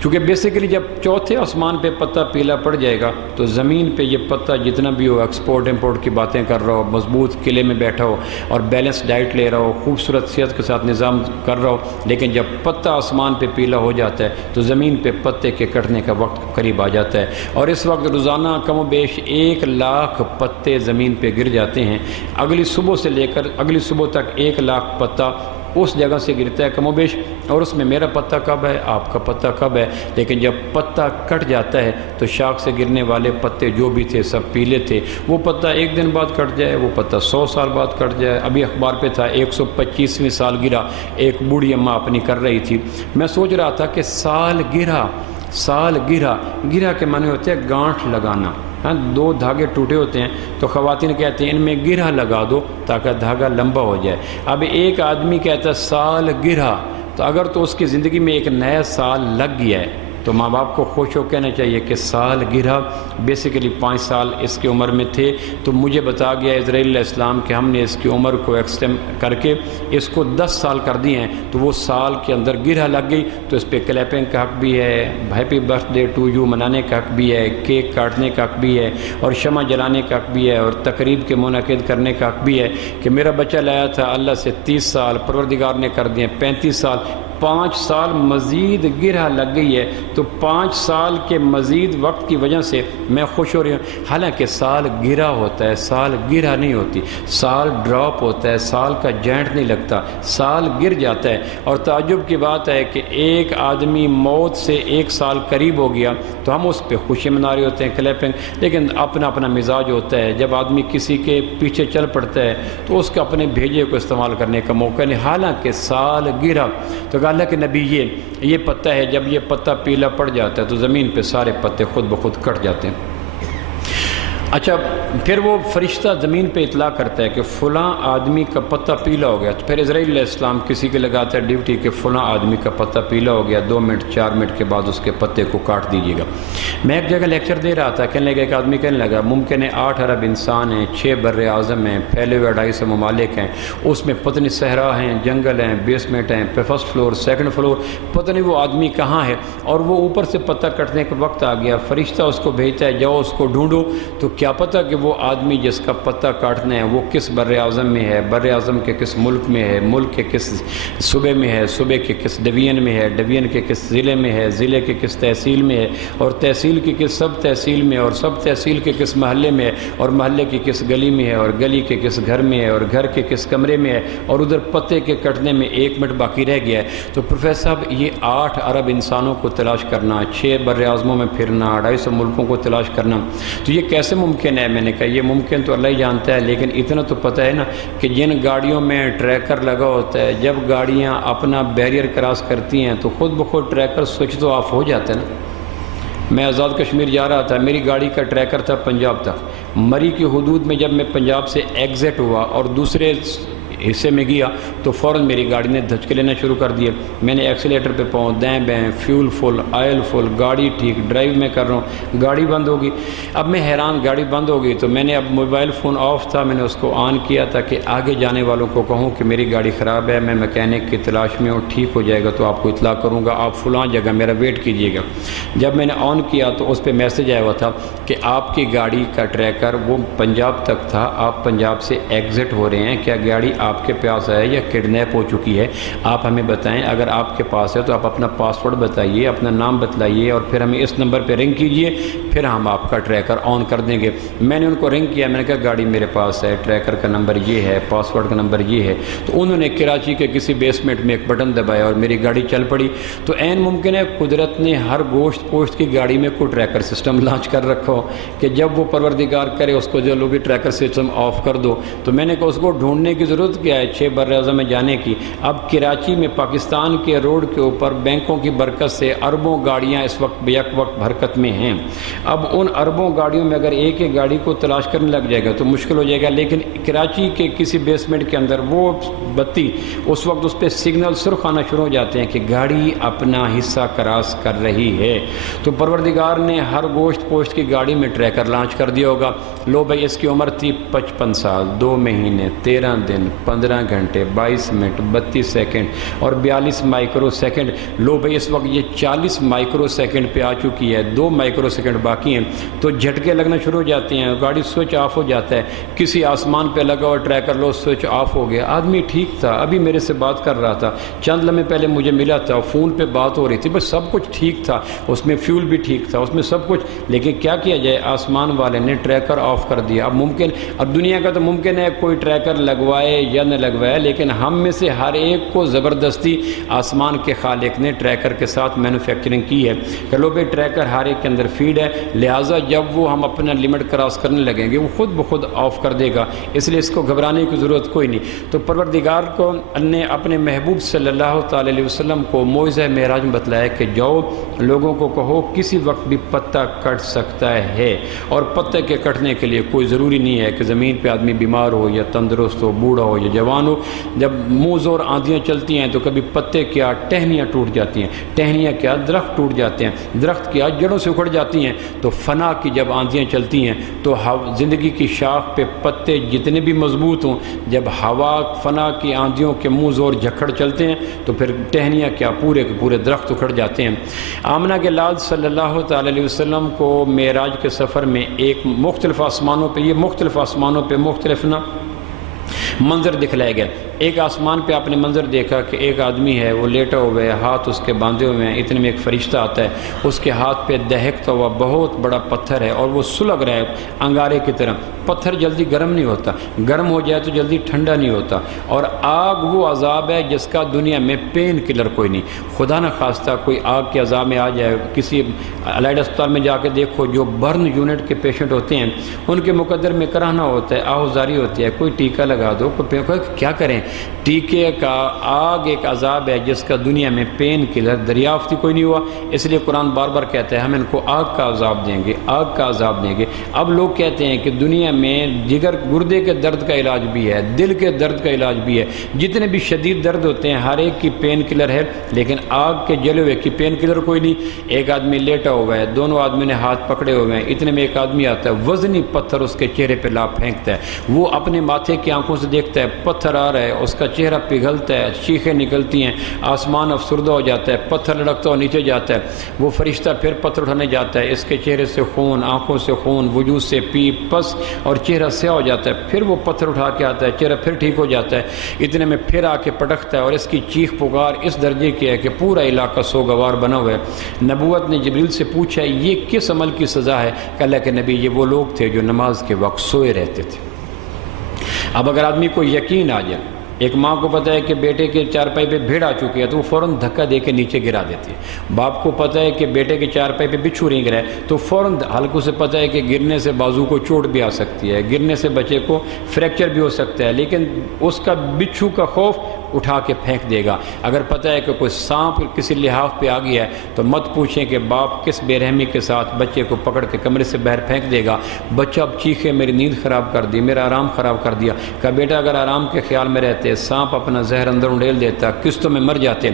چونکہ بیسیکلی جب چوتھے آسمان پہ پتہ پیلا پڑ جائے گا تو زمین پہ یہ پتہ جتنا بھی ہو، ایکسپورٹ امپورٹ کی باتیں کر رہا ہو، مضبوط قلعے میں بیٹھا ہو اور بیلنس ڈائٹ لے رہا ہو، خوبصورت صحت کے ساتھ نظام کر رہا ہو، لیکن جب پتہ آسمان پہ پیلا ہو جاتا ہے تو زمین پہ پتے کے کٹنے کا وقت قریب آ جاتا ہے۔ اور اس وقت روزانہ کم و بیش 1,00,000 پتے زمین پہ گر جاتے ہیں۔ اگلی صبح سے لے کر اگلی صبح تک 1,00,000 پتہ اس جگہ سے گرتا ہے کم و بیش، اور اس میں میرا پتہ کب ہے، آپ کا پتہ کب ہے۔ لیکن جب پتہ کٹ جاتا ہے تو شاخ سے گرنے والے پتے جو بھی تھے سب پیلے تھے، وہ پتہ ایک دن بعد کٹ جائے، وہ پتہ 100 سال بعد کٹ جائے۔ ابھی اخبار پہ تھا 125ویں سالگرہ ایک بوڑھی اماں اپنی کر رہی تھی۔ میں سوچ رہا تھا کہ سالگرہ کے معنی ہوتے ہیں گانٹھ لگانا، ہاں 2 دھاگے ٹوٹے ہوتے ہیں تو خواتین کہتے ہیں ان میں گرہ لگا دو تاکہ دھاگا لمبا ہو جائے۔ اب ایک آدمی کہتا ہے سالگرہ، تو اگر تو اس کی زندگی میں ایک نیا سال لگ گیا ہے تو ماں باپ کو خوش ہو کہنا چاہیے کہ سالگرہ بیسیکلی 5 سال اس کی عمر میں تھے تو مجھے بتا گیا اسرائیل علیہ السلام کہ ہم نے اس کی عمر کو ایکسٹینڈ کر کے اس کو 10 سال کر دیے ہیں، تو وہ سال کے اندر گرہ لگ گئی تو اس پہ کلیپنگ کا حق بھی ہے، happy birthday to you منانے کا حق بھی ہے، کیک کاٹنے کا حق بھی ہے، اور شمع جلانے کا حق بھی ہے، اور تقریب کے منعقد کرنے کا حق بھی ہے کہ میرا بچہ لایا تھا اللہ سے 30 سال، پروردگار نے کر دیے 35 سال۔ 5 سال مزید گرہ لگ گئی ہے، تو 5 سال کے مزید وقت کی وجہ سے میں خوش ہو رہی ہوں۔ حالانکہ سال گرہ ہوتا ہے، سال گرہ نہیں ہوتی، سال ڈراپ ہوتا ہے، سال کا جوائنٹ نہیں لگتا، سال گر جاتا ہے۔ اور تعجب کی بات ہے کہ ایک آدمی موت سے 1 سال قریب ہو گیا تو ہم اس پہ خوشی منا رہے ہوتے ہیں، کلیپنگ، لیکن اپنا اپنا مزاج ہوتا ہے۔ جب آدمی کسی کے پیچھے چل پڑتا ہے تو اس کا اپنے بھیجے کو استعمال کرنے کا موقع نہیں، حالانکہ سال گرا۔ تو کہا اللہ کے نبی یہ پتہ ہے، جب یہ پتہ پیلا پڑ جاتا ہے تو زمین پہ سارے پتے خود بخود کٹ جاتے ہیں۔ اچھا، پھر وہ فرشتہ زمین پہ اطلاع کرتا ہے کہ فلاں آدمی کا پتہ پیلا ہو گیا، تو پھر اسرائیل علیہ السلام کسی کے لگاتا ہے ڈیوٹی کہ فلاں آدمی کا پتہ پیلا ہو گیا، 2 منٹ 4 منٹ کے بعد اس کے پتے کو کاٹ دیجیے گا۔ میں ایک جگہ لیکچر دے رہا تھا، کہنے لگا ایک آدمی کہنے لگا ممکن ہے 8 ارب انسان ہیں، 6 بر اعظم ہیں، پھیلے ہوئے 250 ممالک ہیں، اس میں پتہ نہیں صحرا ہیں، جنگل ہیں، بیسمنٹ ہیں، 1st فلور 2nd فلور، پتہ نہیں وہ آدمی کہاں ہے، اور وہ اوپر سے پتہ کٹنے کا وقت آ گیا، فرشتہ اس کو بھیجتا ہے جاؤ اس کو ڈھونڈو۔ تو کیا پتہ کہ وہ آدمی جس کا پتہ کاٹنا ہے وہ کس بر اعظم میں ہے، بر اعظم کے کس ملک میں ہے، ملک کے کس صوبے میں ہے، صوبے کے کس ڈویژن میں ہے، ڈویژن کے کس ضلع میں ہے، ضلع کے کس تحصیل میں ہے، اور تحصیل کی کس سب تحصیل میں، اور سب تحصیل کے کس محلے میں ہے، اور محلے کی کس گلی میں ہے، اور گلی کے کس گھر میں ہے، اور گھر کے کس کمرے میں ہے، اور ادھر پتے کے کٹنے میں 1 منٹ باقی رہ گیا ہے۔ تو پروفیسر صاحب یہ 8 ارب انسانوں کو تلاش کرنا، 6 بر اعظموں میں پھرنا، 250 ملکوں کو تلاش کرنا، تو یہ کیسے ممکن ہے؟ میں نے کہا یہ ممکن تو اللہ ہی جانتا ہے، لیکن اتنا تو پتہ ہے نا کہ جن گاڑیوں میں ٹریکر لگا ہوتا ہے، جب گاڑیاں اپنا بیریئر کراس کرتی ہیں تو خود بخود ٹریکر سوئچ تو آف ہو جاتا ہے نا۔ میں آزاد کشمیر جا رہا تھا، میری گاڑی کا ٹریکر تھا پنجاب تک، مری کی حدود میں جب میں پنجاب سے ایگزٹ ہوا اور دوسرے حصے میں گیا تو فوراً میری گاڑی نے دھچکے لینا شروع کر دیے۔ میں نے ایکسیلیٹر پہ پاؤں دائیں بائیں، فیول فل، آئل فل، گاڑی ٹھیک، ڈرائیو میں کر رہا ہوں، گاڑی بند ہوگی۔ اب میں حیران، گاڑی بند ہوگی تو میں نے اب موبائل فون آف تھا، میں نے اس کو آن کیا تاکہ آگے جانے والوں کو کہوں کہ میری گاڑی خراب ہے، میں میکینک کی تلاش میں ہوں، ٹھیک ہو جائے گا تو آپ کو اطلاع کروں گا، آپ فلاں جگہ میرا ویٹ کیجیے گا۔ جب میں نے آن کیا تو اس پہ میسج آیا ہوا تھا کہ آپ کی گاڑی کا ٹریکر وہ پنجاب تک تھا، آپ پنجاب سے ایگزٹ ہو رہے ہیں، کیا گاڑی آپ کے پاس ہے یا کڈنیپ ہو چکی ہے؟ آپ ہمیں بتائیں، اگر آپ کے پاس ہے تو آپ اپنا پاسورڈ بتائیے، اپنا نام بتلائیے، اور پھر ہمیں اس نمبر پہ رنگ کیجئے، پھر ہم آپ کا ٹریکر آن کر دیں گے۔ میں نے ان کو رنگ کیا، میں نے کہا گاڑی میرے پاس ہے، ٹریکر کا نمبر یہ ہے، پاسورڈ کا نمبر یہ ہے، تو انہوں نے کراچی کے کسی بیسمنٹ میں ایک بٹن دبایا اور میری گاڑی چل پڑی۔ تو عین ممکن ہے قدرت نے ہر گوشت پوشت کی گاڑی میں کوئی ٹریکر سسٹم لانچ کر رکھا ہو کہ جب وہ پروردگار کرے اس کو جو لوگ بھی ٹریکر سسٹم آف کر دو۔ تو میں نے کہا اس کو ڈھونڈنے کی ضرورت کیا ہے 6 بر اعظم میں جانے کی؟ اب کراچی میں پاکستان کے روڈ کے اوپر بینکوں کی برکت سے اربوں گاڑیاں اس وقت بیک وقت حرکت میں ہیں۔ اب ان اربوں گاڑیوں میں اگر ایک ایک گاڑی کو تلاش کرنے لگ جائے گا تو مشکل ہو جائے گا، لیکن کراچی کے کسی بیسمنٹ کے اندر وہ بتی اس وقت اس پہ سگنل سرخ آنا شروع ہو جاتے ہیں کہ گاڑی اپنا حصہ کراس کر رہی ہے۔ تو پروردگار نے ہر گوشت پوشت کی گاڑی میں ٹریکر لانچ کر دیا ہوگا۔ لو بھائی، اس کی عمر تھی 55 سال 2 مہینے 13 دن 15 گھنٹے 22 منٹ 32 سیکنڈ اور 42 مائکرو سیکنڈ۔ لو بھائی، اس وقت یہ 40 مائکرو سیکنڈ پہ آ چکی ہے، 2 مائکرو سیکنڈ باقی ہیں، تو جھٹکے لگنا شروع ہو جاتے ہیں، گاڑی سوئچ آف ہو جاتا ہے۔ کسی آسمان پہ لگا ہوا ٹریکر لو سوئچ آف ہو گیا۔ آدمی ٹھیک تھا، ابھی میرے سے بات کر رہا تھا، چند لمحے پہلے مجھے ملا تھا، فون پہ بات ہو رہی تھی، بس سب کچھ ٹھیک تھا، اس میں فیول بھی ٹھیک تھا، اس میں سب کچھ، لیکن کیا کیا جائے، آسمان والے نے ٹریکر آف کر دیا۔ اب ممکن، اب دنیا کا تو ممکن ہے کوئی ٹریکر لگوائے یا نہ لگوائے، لیکن ہم میں سے ہر ایک کو زبردستی آسمان کے خالق نے ٹریکر کے ساتھ مینوفیکچرنگ کی ہے کہ لو بھائی ٹریکر ہر ایک کے اندر فیڈ ہے، لہٰذا جب وہ ہم اپنا لمٹ کراس کرنے لگیں گے وہ خود بخود آف کر دے گا، اس لیے اس کو گھبرانے کی ضرورت کوئی نہیں۔ تو پروردگار کو نے اپنے محبوب صلی اللہ تعالی علیہ وسلم کو موعظہ معراج میں بتلایا کہ جاؤ لوگوں کو کہو کسی وقت بھی پتہ کٹ سکتا ہے، اور پتے کے کٹنے کے لیے کوئی ضروری نہیں ہے کہ زمین پہ آدمی بیمار ہو یا تندرست ہو، بوڑھا ہو یا جوان ہو۔ جب منہ زور آندھیاں چلتی ہیں تو کبھی پتے کیا ٹہنیاں ٹوٹ جاتی ہیں، ٹہنیاں کیا درخت ٹوٹ جاتے ہیں، درخت کیا جڑوں سے اکھڑ جاتی ہیں۔ تو فنا کی جب آندھیاں چلتی ہیں تو زندگی کی شاخ پہ پتے جتنے بھی مضبوط ہوں، جب ہوا فنا کی آندھیوں کے منہ زور جھکڑ چلتے ہیں تو پھر ٹہنیاں کیا پورے کے پورے درخت اکھڑ جاتے ہیں۔ آمنہ کے لال صلی اللہ تعالی علیہ وسلم کو معراج کے سفر میں ایک مختلف آسمانوں پہ، یہ مختلف آسمانوں پہ مختلف منظر دکھلائے گئے۔ ایک آسمان پہ آپ نے منظر دیکھا کہ ایک آدمی ہے وہ لیٹا ہوا ہے، ہاتھ اس کے باندھے ہوئے ہیں، اتنے میں ایک فرشتہ آتا ہے، اس کے ہاتھ پہ دہکتا ہوا بہت بڑا پتھر ہے اور وہ سلگ رہا ہے انگارے کی طرح۔ پتھر جلدی گرم نہیں ہوتا، گرم ہو جائے تو جلدی ٹھنڈا نہیں ہوتا، اور آگ وہ عذاب ہے جس کا دنیا میں پین کلر کوئی نہیں۔ خدا نہ خواستہ کوئی آگ کے عذاب میں آ جائے، کسی الائڈ اسپتال میں جا کے دیکھو، جو برن یونٹ کے پیشنٹ ہوتے ہیں ان کے مقدر میں کراہنا ہوتا ہے، آہوزاری ہوتی ہے، کوئی ٹیکہ لگا دو، کیا کریں؟ ٹیکے کا آگ ایک عذاب ہے جس کا دنیا میں پین کلر دریافت ہی کوئی نہیں ہوا، اس لیے قرآن بار بار کہتا ہے ہم ان کو آگ کا عذاب دیں گے، آگ کا عذاب دیں گے۔ اب لوگ کہتے ہیں کہ دنیا میں جگر گردے کے درد کا علاج بھی ہے، دل کے درد کا علاج بھی ہے، جتنے بھی شدید درد ہوتے ہیں ہر ایک کی پین کلر ہے، لیکن آگ کے جلے ہوئے کی پین کلر کوئی نہیں۔ ایک آدمی لیٹا ہوا ہے، دونوں آدمی نے ہاتھ پکڑے ہوئے ہیں، اتنے میں ایک آدمی آتا ہے، وزنی پتھر اس کے چہرے پہ لا پھینکتا ہے، وہ اپنے ماتھے کی آنکھوں سے دیکھتا ہے پتھر آ رہا ہے، اس کا چہرہ پگھلتا ہے، چیخیں نکلتی ہیں، آسمان افسردہ ہو جاتا ہے، پتھر لڑکتا ہو نیچے جاتا ہے۔ وہ فرشتہ پھر پتھر اٹھانے جاتا ہے، اس کے چہرے سے خون، آنکھوں سے خون، وجود سے پیپ پس اور چہرہ سیاہ ہو جاتا ہے، پھر وہ پتھر اٹھا کے آتا ہے، چہرہ پھر ٹھیک ہو جاتا ہے، اتنے میں پھر آ کے پٹکتا ہے، اور اس کی چیخ پکار اس درجے کی ہے کہ پورا علاقہ سوگوار بنا ہوا ہے۔ نبوت نے جبریل سے پوچھا یہ کس عمل کی سزا ہے؟ کہ اللہ کے نبی یہ وہ لوگ تھے جو نماز کے وقت سوئے رہتے تھے۔ اب اگر آدمی کو یقین آ جائے، ایک ماں کو پتہ ہے کہ بیٹے کے چارپائی پہ بھیڑ آ چکی ہے تو وہ فوراً دھکا دے کے نیچے گرا دیتی ہے۔ باپ کو پتہ ہے کہ بیٹے کے چارپائی پہ بچھو نہیں گرا ہے تو فوراً حلقوں سے پتہ ہے کہ گرنے سے بازو کو چوٹ بھی آ سکتی ہے، گرنے سے بچے کو فریکچر بھی ہو سکتا ہے، لیکن اس کا بچھو کا خوف اٹھا کے پھینک دے گا۔ اگر پتہ ہے کہ کوئی سانپ کسی لحاف پہ آ گیا ہے تو مت پوچھیں کہ باپ کس بے رحمی کے ساتھ بچے کو پکڑ کے کمرے سے باہر پھینک دے گا۔ بچہ اب چیخے میری نیند خراب کر دی، میرا آرام خراب کر دیا۔ کہ بیٹا اگر آرام کے خیال میں رہتے سانپ اپنا زہر اندر انڈیل دیتا، قسطوں میں مر جاتے۔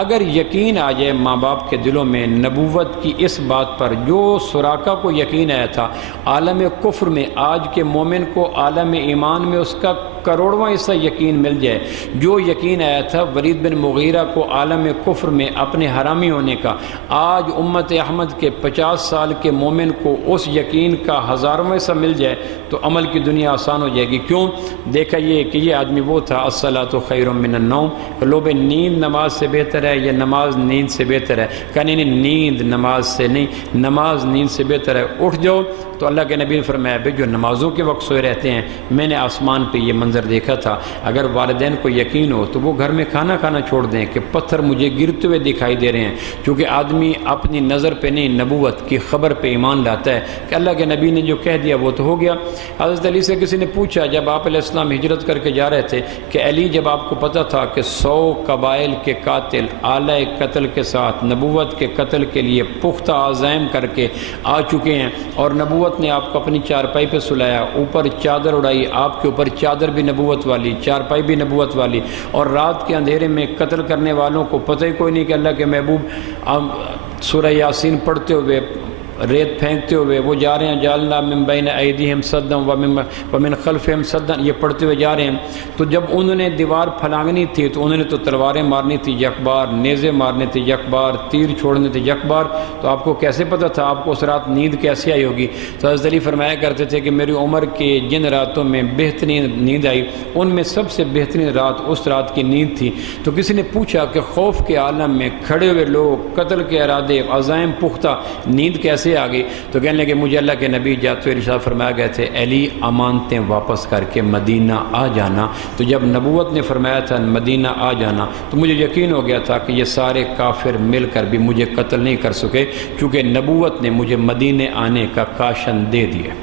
اگر یقین آ جائے ماں باپ کے دلوں میں نبوت کی اس بات پر جو سراقہ کو یقین آیا تھا، عالم کفر میں آج کے مومن کو عالم ایمان میں اس کا کروڑواں حصہ یقین مل جائے، جو یقین آیا تھا ولید بن مغیرہ کو عالم کفر میں اپنے حرامی ہونے کا، آج امت احمد کے 50 سال کے مومن کو اس یقین کا 1000واں حصہ مل جائے تو عمل کی دنیا آسان ہو جائے گی۔ کیوں؟ دیکھا یہ کہ یہ آدمی وہ تھا الصلاۃ خیر من النوم، لوگ نیند نماز سے بہتر ہے یا نماز نیند سے بہتر ہے؟ کہا نہیں، نیند نماز سے نہیں، نماز نیند سے بہتر ہے، اٹھ جاؤ۔ تو اللہ کے نبی نے فرمایا بھائی جو نمازوں کے وقت سوئے رہتے ہیں، میں نے آسمان پہ یہ منظر دیکھا تھا، اگر والدین کو یقین ہو تو وہ گھر میں کھانا کھانا چھوڑ دیں کہ پتھر مجھے گرتے ہوئے دکھائی دے رہے ہیں، کیونکہ آدمی اپنی نظر پہ نہیں نبوت کی خبر پہ ایمان لاتا ہے کہ اللہ کے نبی نے جو کہہ دیا وہ تو ہو گیا۔ حضرت علی سے کسی نے پوچھا جب آپ علیہ السلام ہجرت کر کے جا رہے تھے کہ علی جب آپ کو پتہ تھا کہ 100 قبائل کے قاتل آلہ قتل کے ساتھ نبوت کے قتل کے لیے پختہ عزائم کر کے آ چکے ہیں اور نبوت نے آپ کو اپنی چارپائی پہ سلایا، اوپر چادر اڑائی، آپ کے اوپر چادر بھی نبوت والی، چارپائی بھی نبوت والی، اور رات کے اندھیرے میں قتل کرنے والوں کو پتہ ہی کوئی نہیں کہ اللہ کے محبوب سورہ یاسین پڑھتے ہوئے ریت پھینکتے ہوئے وہ جا رہے ہیں، جعلنا من بین ایدیہم صدا ومن خلفہم صدا، یہ پڑھتے ہوئے جا رہے ہیں۔ تو جب انہوں نے دیوار پھلانگنی تھی تو انہوں نے تو تلواریں مارنی تھی یک بار، نیزے مارنے تھے یک بار، تیر چھوڑنے تھے یک بار، تو آپ کو کیسے پتہ تھا؟ آپ کو اس رات نیند کیسے آئی ہوگی؟ تو حضرت علی فرمایا کرتے تھے کہ میری عمر کے جن راتوں میں بہترین نیند آئی ان میں سب سے بہترین رات اس رات کی نیند تھی۔ تو کسی نے پوچھا کہ خوف کے عالم میں کھڑے ہوئے لوگ، قتل کے ارادے، عزائم پختہ، نیند کیسے آ گئی؟ تو کہنے لگے مجھے اللہ کے نبی جاتے ہوئے ارشاد فرمایا گئے تھے علی امانتیں واپس کر کے مدینہ آ جانا۔ تو جب نبوت نے فرمایا تھا مدینہ آ جانا تو مجھے یقین ہو گیا تھا کہ یہ سارے کافر مل کر بھی مجھے قتل نہیں کر سکے، کیونکہ نبوت نے مجھے مدینے آنے کا کاشن دے دیا۔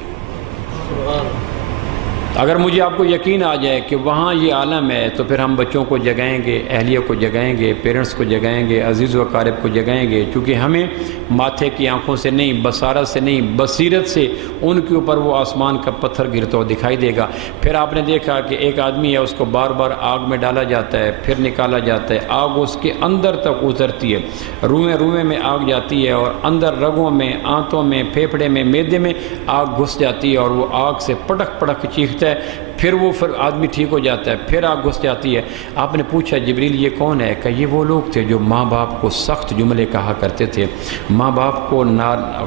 اگر مجھے آپ کو یقین آ جائے کہ وہاں یہ عالم ہے تو پھر ہم بچوں کو جگائیں گے، اہلیہ کو جگائیں گے، پیرنٹس کو جگائیں گے، عزیز و اقارب کو جگائیں گے، کیونکہ ہمیں ماتھے کی آنکھوں سے نہیں، بصارت سے نہیں، بصیرت سے ان کے اوپر وہ آسمان کا پتھر گرتا ہوا دکھائی دے گا۔ پھر آپ نے دیکھا کہ ایک آدمی ہے، اس کو بار بار آگ میں ڈالا جاتا ہے، پھر نکالا جاتا ہے، آگ اس کے اندر تک اترتی ہے، روئیں میں آگ جاتی ہے اور اندر رگوں میں، آنتوں میں، پھیپھڑے میں، معدے میں آگ گھس جاتی ہے اور وہ آگ سے پٹک پٹک چیختا ہے، پھر وہ آدمی ٹھیک ہو جاتا ہے، پھر آگ گھس جاتی ہے۔ آپ نے پوچھا جبریل یہ کون ہے؟ کہ یہ وہ لوگ تھے جو ماں باپ کو سخت جملے کہا کرتے تھے، ماں باپ کو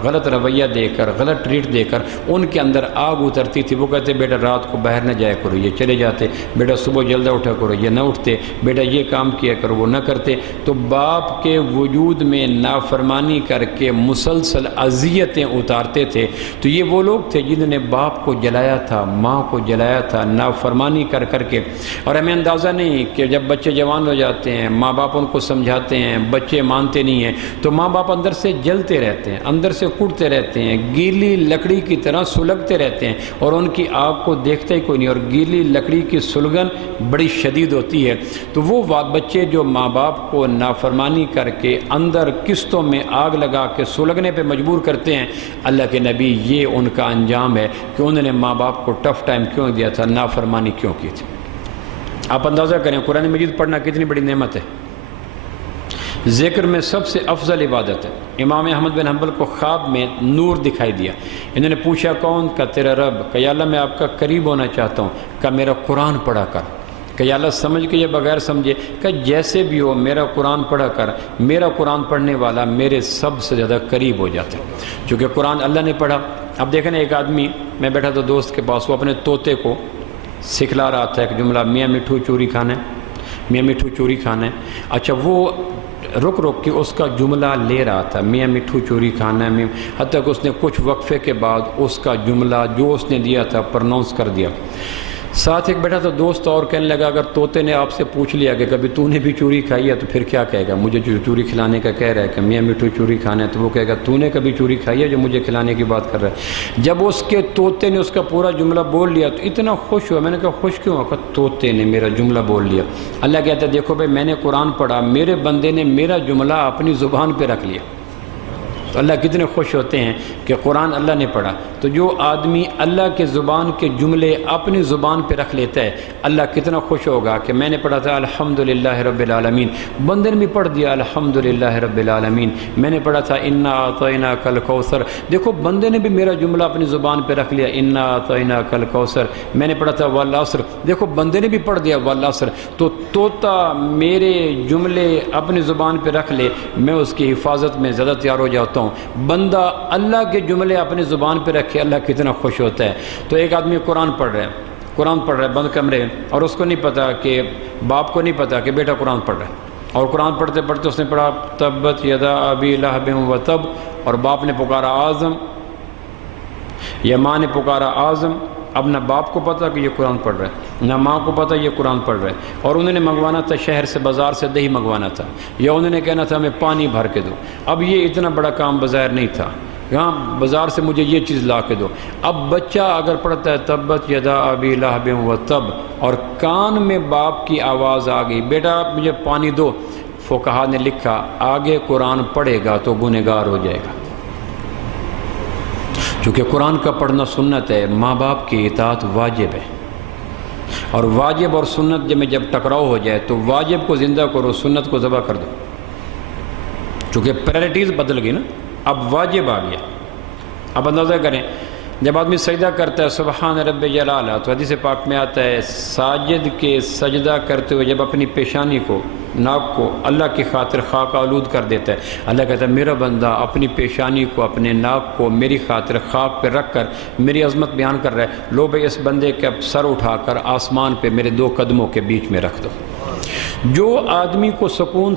غلط رویہ دے کر، غلط ٹریٹ دے کر ان کے اندر آگ اترتی تھی۔ وہ کہتے بیٹا رات کو باہر نہ جایا کرو، یہ چلے جاتے، بیٹا صبح جلدی اٹھا کرو، یہ نہ اٹھتے، بیٹا یہ کام کیا کرو، وہ نہ کرتے۔ تو باپ کے وجود میں نافرمانی کر کے مسلسل اذیتیں اتارتے تھے۔ تو یہ وہ لوگ تھے جنہوں نے باپ کو جلایا تھا، ماں کو جلایا تھا، نافرمانی کر کر کے۔ اور ہمیں اندازہ نہیں کہ جب بچے جوان ہو جاتے ہیں، ماں باپ ان کو سمجھاتے ہیں، بچے مانتے نہیں ہیں، تو ماں باپ اندر سے جلتے رہتے ہیں، اندر سے کٹتے رہتے ہیں، گیلی لکڑی کی طرح سلگتے رہتے ہیں، اور ان کی آگ کو دیکھتا ہی کوئی نہیں۔ اور گیلی لکڑی کی سلگن بڑی شدید ہوتی ہے۔ تو وہ بچے جو ماں باپ کو نافرمانی کر کے اندر قسطوں میں آگ لگا کے سلگنے پہ مجبور کرتے ہیں، اللہ کے نبی یہ ان کا انجام ہے کہ انہوں نے ماں باپ کو ٹف ٹائم کیوں دیا تھا، نافرمانی کیوں کی تھی۔ آپ اندازہ کریں قرآن مجید پڑھنا کتنی بڑی نعمت ہے، ذکر میں سب سے افضل عبادت ہے۔ امام احمد بن حنبل کو خواب میں نور دکھائی دیا، انہوں نے پوچھا کون؟ کا تیرا رب۔ کہ یا اللہ میں آپ کا قریب ہونا چاہتا ہوں۔ کہ میرا قرآن پڑھا کر۔ کہ یا اللہ سمجھ کے یا بغیر سمجھے، کہ جیسے بھی ہو میرا قرآن پڑھا کر، میرا قرآن پڑھنے والا میرے سب سے زیادہ قریب ہو جاتا ہے، چونکہ قرآن اللہ نے پڑھا۔ اب دیکھیں نا، ایک آدمی، میں بیٹھا تھا دوست کے پاس، وہ اپنے طوطے کو سکھلا رہا تھا ایک جملہ، میاں مٹھو چوری کھانا ہے، میاں مٹھو چوری کھانا ہے۔ اچھا وہ رک رک کے اس کا جملہ لے رہا تھا، میاں مٹھو چوری کھانا ہے، حتیٰ کہ اس نے کچھ وقفے کے بعد اس کا جملہ جو اس نے دیا تھا پرناؤنس کر دیا۔ ساتھ ایک بیٹھا تھا دوست اور کہنے لگا اگر طوطے نے آپ سے پوچھ لیا کہ کبھی تو نے بھی چوری کھائی ہے تو پھر کیا کہے گا؟ مجھے جو چوری کھلانے کا کہہ رہا ہے کہ میاں مٹھو چوری کھانا ہے، تو وہ کہے گا تو نے کبھی چوری کھائی ہے جو مجھے کھلانے کی بات کر رہا ہے؟ جب اس کے طوطے نے اس کا پورا جملہ بول لیا تو اتنا خوش ہوا۔ میں نے کہا خوش کیوں ہوا؟ کہ طوطے نے میرا جملہ بول لیا۔ اللہ کہتا ہے دیکھو بھائی میں نے قرآن پڑھا، میرے بندے نے میرا جملہ اپنی زبان پہ رکھ لیا۔ تو اللہ کتنے خوش ہوتے ہیں کہ قرآن اللہ نے پڑھا۔ تو جو آدمی اللہ کے زبان کے جملے اپنی زبان پہ رکھ لیتا ہے، اللہ کتنا خوش ہوگا کہ میں نے پڑھا تھا الحمدللہ رب العالمین، بندے نے بھی پڑھ دیا الحمدللہ رب العالمین۔ میں نے پڑھا تھا انا اعطیناک الکوثر، دیکھو بندے نے بھی میرا جملہ اپنی زبان پہ رکھ لیا انا اعطیناک الکوثر۔ میں نے پڑھا تھا والعصر، دیکھو بندے نے بھی پڑھ دیا والعصر۔ تو طوطا میرے جملے اپنی زبان پہ رکھ لے، میں اس کی حفاظت میں زیادہ تیار ہو جاتا ہوں۔ بندہ اللہ کے جملے اپنی زبان پہ رکھے، اللہ کتنا خوش ہوتا ہے۔ تو ایک آدمی قرآن پڑھ رہا ہے بند کمرے، اور اس کو نہیں پتا کہ باپ کو نہیں پتا کہ بیٹا قرآن پڑھ رہا ہے، اور قرآن پڑھتے پڑھتے اس نے پڑھا تبت یدا ابی لہب وتب، اور باپ نے پکارا اعظم، یا ماں نے پکارا اعظم۔ اب نہ باپ کو پتا کہ یہ قرآن پڑھ رہا ہے، نہ ماں کو پتا یہ قرآن پڑھ رہا ہے، اور انہوں نے منگوانا تھا شہر سے، بازار سے دہی منگوانا تھا، یا انہوں نے کہنا تھا ہمیں پانی بھر کے دو۔ اب یہ اتنا بڑا کام بظاہر نہیں تھا، یہاں بازار سے مجھے یہ چیز لا کے دو۔ اب بچہ اگر پڑھتا ہے تبت یدا ابی لہب وتب، اور کان میں باپ کی آواز آ گئی بیٹا مجھے پانی دو، فقہا نے لکھا آگے قرآن پڑھے گا تو گنہگار ہو جائے گا، چونکہ قرآن کا پڑھنا سنت ہے، ماں باپ کی اطاعت واجب ہے۔ اور واجب اور سنت میں جب ٹکراؤ ہو جائے تو واجب کو زندہ کرو، سنت کو ذبح کر دو، چونکہ پرائرٹیز بدل گئی نا، اب واجب آ گیا۔ اب اندازہ کریں جب آدمی سجدہ کرتا ہے سبحان رب جلالہ، تو حدیث پاک میں آتا ہے ساجد کے سجدہ کرتے ہوئے جب اپنی پیشانی کو، ناک کو اللہ کی خاطر خاک آلود کر دیتا ہے، اللہ کہتا ہے میرا بندہ اپنی پیشانی کو، اپنے ناک کو میری خاطر خاک پہ رکھ کر میری عظمت بیان کر رہا ہے، لو بھائی اس بندے کا سر اٹھا کر آسمان پہ میرے دو قدموں کے بیچ میں رکھ دو۔ جو آدمی کو سکون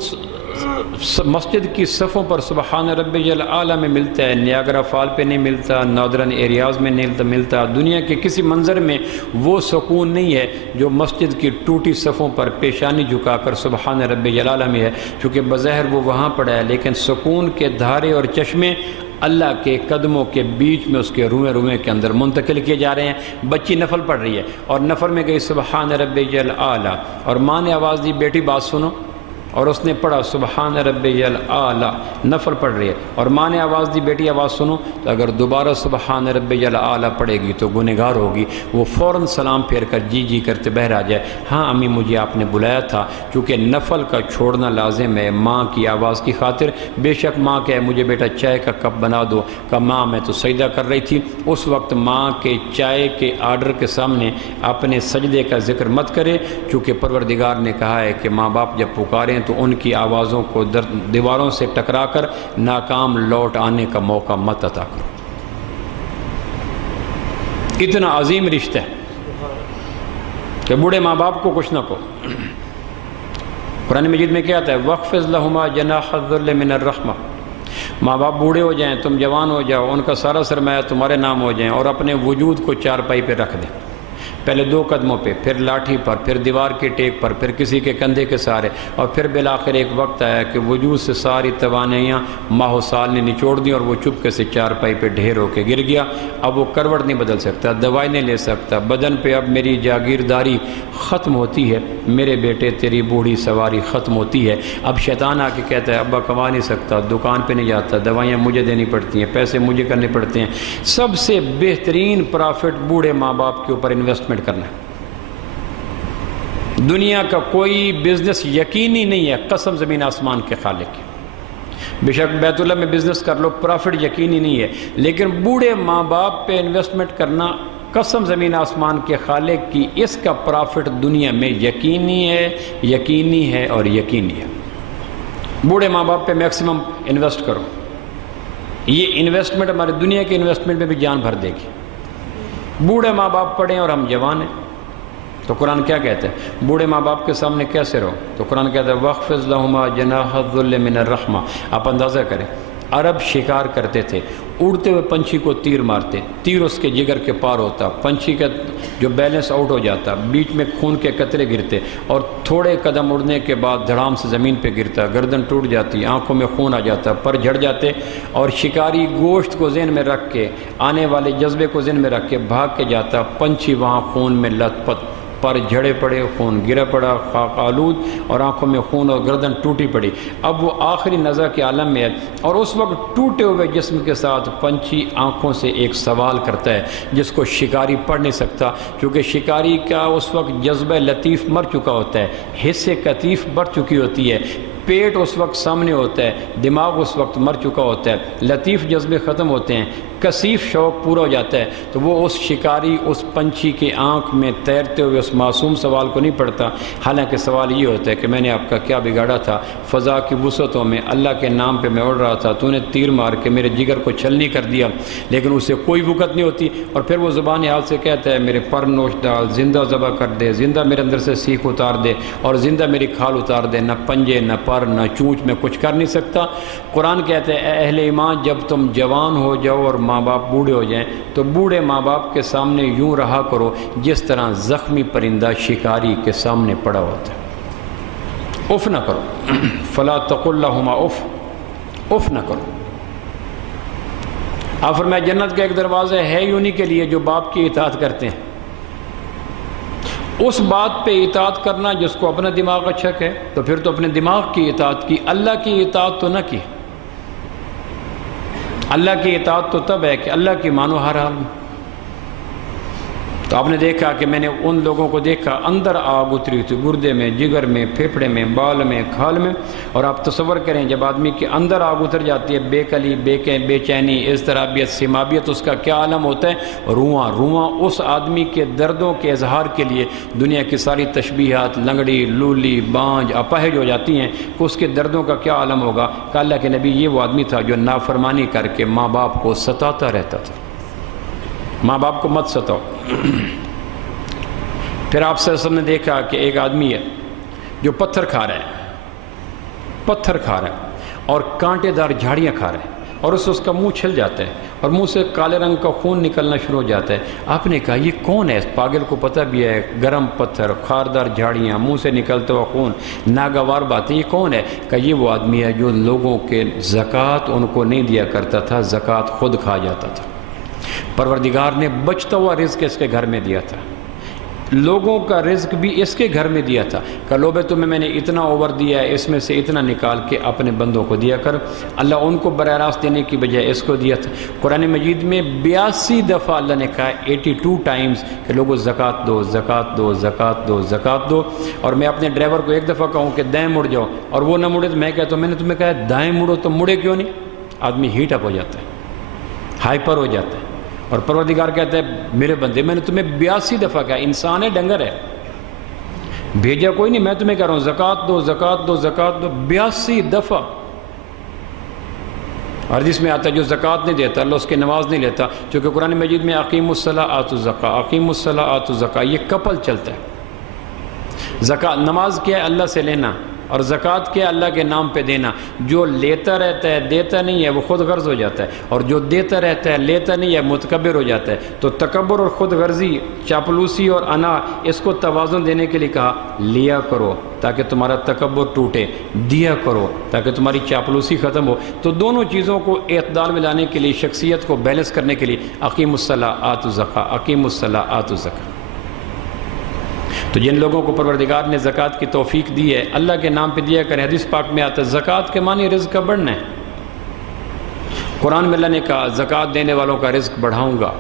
مسجد کی صفوں پر سبحان ربی الاعلیٰ میں ملتا ہے، نیاگرا فال پہ نہیں ملتا، نادرن ایریاز میں نہیں ملتا، دنیا کے کسی منظر میں وہ سکون نہیں ہے جو مسجد کی ٹوٹی صفوں پر پیشانی جھکا کر سبحان ربی الاعلیٰ میں ہے، چونکہ بظاہر وہ وہاں پڑا ہے لیکن سکون کے دھارے اور چشمے اللہ کے قدموں کے بیچ میں اس کے روئیں روئیں کے اندر منتقل کیے جا رہے ہیں۔ بچی نفل پڑھ رہی ہے اور نفل میں گئی سبحان ربی الاعلیٰ، اور ماں نے آواز دی بیٹی بات سنو، اور اس نے پڑھا سبحان ربی الاعلی، نفل پڑھ رہی ہے، اور ماں نے آواز دی بیٹی آواز سنو، تو اگر دوبارہ سبحان ربی الاعلی پڑھے گی تو گنہگار ہوگی، وہ فوراً سلام پھیر کر جی جی کرتے بہر آ جائے، ہاں امی مجھے آپ نے بلایا تھا، چونکہ نفل کا چھوڑنا لازم ہے ماں کی آواز کی خاطر۔ بے شک ماں کہے مجھے بیٹا چائے کا کپ بنا دو، کہ ماں میں تو سجدہ کر رہی تھی، اس وقت ماں کے چائے کے آرڈر کے سامنے اپنے سجدے کا ذکر مت کرے، چونکہ پروردگار نے کہا ہے کہ ماں باپ جب پکاریں تو ان کی آوازوں کو دیواروں سے ٹکرا کر ناکام لوٹ آنے کا موقع مت عطا کرو۔ اتنا عظیم رشتہ ہے کہ بوڑھے ماں باپ کو کچھ نہ کہو۔ قرآن مجید میں کیا آتا ہے وَاخْفِضْ لَهُمَا جَنَاحَ الذُّلِّ مِنَ الرَّحْمَةِ، ماں باپ بوڑھے ہو جائیں، تم جوان ہو جاؤ، ان کا سارا سرمایہ تمہارے نام ہو جائیں، اور اپنے وجود کو چارپائی پہ رکھ دیں، پہلے 2 قدموں پہ، پھر لاٹھی پر، پھر دیوار کے ٹیک پر، پھر کسی کے کندھے کے سہارے، اور پھر بالآخر ایک وقت آیا کہ وجود سے ساری توانائیاں ماہ و سال نے نچوڑ دیں، اور وہ چپکے سے چارپائی پہ ڈھیر ہو کے گر گیا۔ اب وہ کروٹ نہیں بدل سکتا، دوائی نہیں لے سکتا، بدن پہ اب میری جاگیرداری ختم ہوتی ہے، میرے بیٹے تیری بوڑھی سواری ختم ہوتی ہے۔ اب شیطان آ کے کہتا ہے ابا کما نہیں سکتا، دکان پہ نہیں جاتا، دوائیاں مجھے دینی پڑتی ہیں، پیسے مجھے کرنے پڑتے ہیں۔ سب سے بہترین پرافٹ بوڑھے ماں باپ کے اوپر انویسٹمنٹ کرنا ہے۔ دنیا کا کوئی بزنس یقینی نہیں ہے قسم زمین آسمان کے خالق کی، بے شک بیت اللہ میں بزنس کر لو، پرافٹ یقینی نہیں ہے، لیکن بوڑھے ماں باپ پہ انویسٹمنٹ کرنا قسم زمین آسمان کے خالق کی، اس کا پرافٹ دنیا میں یقینی ہے اور یقینی ہے۔ بوڑھے ماں باپ پہ میکسیمم انویسٹ کرو، یہ انویسٹمنٹ ہماری دنیا کی انویسٹمنٹ میں بھی جان بھر دے گی۔ بوڑھے ماں باپ پڑھیں اور ہم جوان ہیں، تو قرآن کیا کہتا ہے بوڑھے ماں باپ کے سامنے کیسے رہو؟ تو قرآن کہتا ہے وَاخْفِضْ لَهُمَا جَنَاحَ الذُّلِّ مِنَ الرَّحْمَةِ۔ آپ اندازہ کریں عرب شکار کرتے تھے، اڑتے ہوئے پنچھی کو تیر مارتے، تیر اس کے جگر کے پار ہوتا، پنچھی کا جو بیلنس آؤٹ ہو جاتا، بیچ میں خون کے قطرے گرتے، اور تھوڑے قدم اڑنے کے بعد دھڑام سے زمین پہ گرتا، گردن ٹوٹ جاتی، آنکھوں میں خون آ جاتا، پر جھڑ جاتے، اور شکاری گوشت کو ذہن میں رکھ کے، آنے والے جذبے کو ذہن میں رکھ کے بھاگ کے جاتا، پنچھی وہاں خون میں لت پت، پر جھڑے پڑے، خون گرا پڑا، خاک آلود، اور آنکھوں میں خون اور گردن ٹوٹی پڑی۔ اب وہ آخری نزع کے عالم میں ہے، اور اس وقت ٹوٹے ہوئے جسم کے ساتھ پنچھی آنکھوں سے ایک سوال کرتا ہے جس کو شکاری پڑھ نہیں سکتا، کیونکہ شکاری کا اس وقت جذبہ لطیف مر چکا ہوتا ہے، حس کثیف بڑھ چکی ہوتی ہے، پیٹ اس وقت سامنے ہوتا ہے، دماغ اس وقت مر چکا ہوتا ہے، لطیف جذبے ختم ہوتے ہیں، کثیف شوق پورا ہو جاتا ہے، تو وہ اس شکاری اس پنچھی کے آنکھ میں تیرتے ہوئے اس معصوم سوال کو نہیں پڑھتا، حالانکہ سوال یہ ہوتا ہے کہ میں نے آپ کا کیا بگاڑا تھا، فضا کی وسعتوں میں اللہ کے نام پہ میں اڑ رہا تھا، تو نے تیر مار کے میرے جگر کو چھلنی کر دیا، لیکن اسے کوئی وقت نہیں ہوتی، اور پھر وہ زبان حال سے کہتا ہے میرے پر نوش ڈال، زندہ ذبح کر دے، زندہ میرے اندر سے سیخ اتار دے، اور زندہ میری کھال اتار دے، نہ پنجے نہ پر نہ چونچ میں کچھ کر نہیں سکتا۔ قرآن کہتا ہے اے اہل ایمان جب تم جوان ہو جاؤ اور ماں باپ بوڑھے ہو جائیں تو بوڑھے ماں باپ کے سامنے یوں رہا کرو جس طرح زخمی پرندہ شکاری کے سامنے پڑا ہوتا ہے۔ اف نہ کرو، فلا تقل لہما اف نہ کرو۔ آپ فرمایا جنت کا ایک دروازہ ہے ہی انہی کے لیے جو باپ کی اطاعت کرتے ہیں۔ اس بات پہ اطاعت کرنا جس کو اپنا دماغ اچھا کہے، تو پھر تو اپنے دماغ کی اطاعت کی، اللہ کی اطاعت تو نہ کی۔ اللہ کی اطاعت تو تب ہے کہ اللہ کی مانو ہر حال میں۔ تو آپ نے دیکھا کہ میں نے ان لوگوں کو دیکھا اندر آگ اتری تھی، گردے میں، جگر میں، پھیپھڑے میں، بال میں، کھال میں، اور آپ تصور کریں جب آدمی کے اندر آگ اتر جاتی ہے، بے کلی، بے چینی، اضطرابیت، سمابیت، اس کا کیا عالم ہوتا ہے؟ رواں اس آدمی کے دردوں کے اظہار کے لیے دنیا کی ساری تشبیہات، لنگڑی، لولی، بانج، اپاہج ہو جاتی ہیں کہ اس کے دردوں کا کیا عالم ہوگا کہ اللہ کے نبی یہ وہ آدمی تھا جو نافرمانی کر کے ماں باپ کو ستاتا رہتا تھا۔ ماں باپ کو مت ستاؤ۔ پھر آپ سے سب نے دیکھا کہ ایک آدمی ہے جو پتھر کھا رہا ہے اور کانٹے دار جھاڑیاں کھا رہا ہے، اور اس کا منہ چھل جاتا ہے اور منہ سے کالے رنگ کا خون نکلنا شروع ہو جاتا ہے۔ آپ نے کہا یہ کون ہے؟ اس پاگل کو پتہ بھی ہے گرم پتھر، خاردار جھاڑیاں، منہ سے نکلتا ہوا خون، ناگوار باتیں، یہ کون ہے؟ کہ یہ وہ آدمی ہے جو لوگوں کے زکوٰۃ ان کو نہیں دیا کرتا تھا، زکوٰۃ خود کھا جاتا تھا۔ پروردگار نے بچتا ہوا رزق اس کے گھر میں دیا تھا، لوگوں کا رزق بھی اس کے گھر میں دیا تھا کہ لو بھائی تمہیں میں نے اتنا اوور دیا ہے، اس میں سے اتنا نکال کے اپنے بندوں کو دیا کر۔ اللہ ان کو براہ راست دینے کی بجائے اس کو دیا تھا۔ قرآن مجید میں 82 دفعہ اللہ نے کہا 82 ٹائمز کہ لوگوں زکوٰۃ دو، زکوٰۃ دو، زکوٰۃ دو، زکوٰۃ دو۔ اور میں اپنے ڈرائیور کو ایک دفعہ کہوں کہ دائیں مڑ جاؤ اور وہ نہ مڑے تو میں کہتا ہوں میں نے تمہیں کہا دائیں مڑو تو مڑے کیوں نہیں؟ آدمی ہیٹ اپ ہو جاتا ہے، ہائپر ہو جاتا ہے، اور پروردگار کہتا ہے میرے بندے میں نے تمہیں 82 دفعہ کہا، انسان ہے ڈنگر ہے، بھیجا کوئی نہیں، میں تمہیں کہہ رہا ہوں زکوٰۃ دو، زکوٰۃ دو، زکوٰۃ دو، 82 دفعہ۔ اور جس میں آتا ہے جو زکوٰۃ نہیں دیتا اللہ اس کی نماز نہیں لیتا، چونکہ قرآن مجید میں اقیم الصلاۃ آتوا الزکاۃ، اقیم الصلاۃ آتوا الزکاۃ، یہ کپل چلتا ہے۔ زکوٰۃ نماز کیا ہے؟ اللہ سے لینا، اور زکوٰۃ کیا ہے؟ اللہ کے نام پہ دینا۔ جو لیتا رہتا ہے دیتا نہیں ہے وہ خود غرض ہو جاتا ہے، اور جو دیتا رہتا ہے لیتا نہیں ہے متکبر ہو جاتا ہے۔ تو تکبر اور خود غرضی، چاپلوسی اور انا، اس کو توازن دینے کے لیے کہا لیا کرو تاکہ تمہارا تکبر ٹوٹے، دیا کرو تاکہ تمہاری چاپلوسی ختم ہو۔ تو دونوں چیزوں کو اعتدال میں لانے کے لیے، شخصیت کو بیلنس کرنے کے لیے اقیم الصلاۃ آتوا الزکاۃ، اقیم الصلاۃ آتوا الزکاۃ۔ تو جن لوگوں کو پروردگار نے زکوٰۃ کی توفیق دی ہے اللہ کے نام پہ دیا کریں۔ حدیث پاک میں آتا ہے زکوٰۃ کے معنی رزق کا بڑھنا ہے۔ قرآن میں اللہ نے کہا زکوٰۃ دینے والوں کا رزق بڑھاؤں گا۔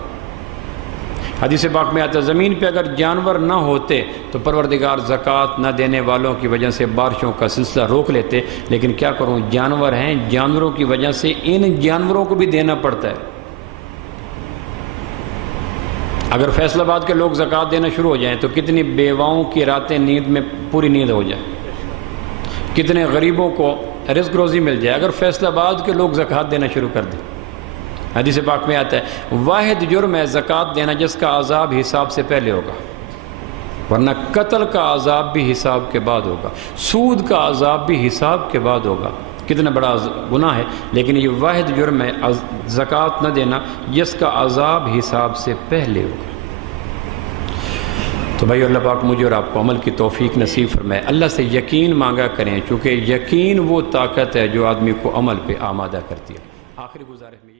حدیث پاک میں آتا ہے زمین پہ اگر جانور نہ ہوتے تو پروردگار زکوٰۃ نہ دینے والوں کی وجہ سے بارشوں کا سلسلہ روک لیتے، لیکن کیا کروں جانور ہیں، جانوروں کی وجہ سے ان جانوروں کو بھی دینا پڑتا ہے۔ اگر فیصل آباد کے لوگ زکوٰۃ دینا شروع ہو جائیں تو کتنی بیواؤں کی راتیں نیند میں پوری نیند ہو جائے، کتنے غریبوں کو رزق روزی مل جائے اگر فیصل آباد کے لوگ زکوٰۃ دینا شروع کر دیں۔ حدیث پاک میں آتا ہے واحد جرم ہے زکوٰۃ دینا جس کا عذاب حساب سے پہلے ہوگا، ورنہ قتل کا عذاب بھی حساب کے بعد ہوگا، سود کا عذاب بھی حساب کے بعد ہوگا۔ کتنا بڑا گناہ ہے، لیکن یہ واحد جرم ہے زکوٰۃ نہ دینا جس کا عذاب حساب سے پہلے ہوگا۔ تو بھائی اللہ پاک مجھے اور آپ کو عمل کی توفیق نصیب فرمائے۔ اللہ سے یقین مانگا کریں، چونکہ یقین وہ طاقت ہے جو آدمی کو عمل پہ آمادہ کرتی ہے۔ آخری گزارش میں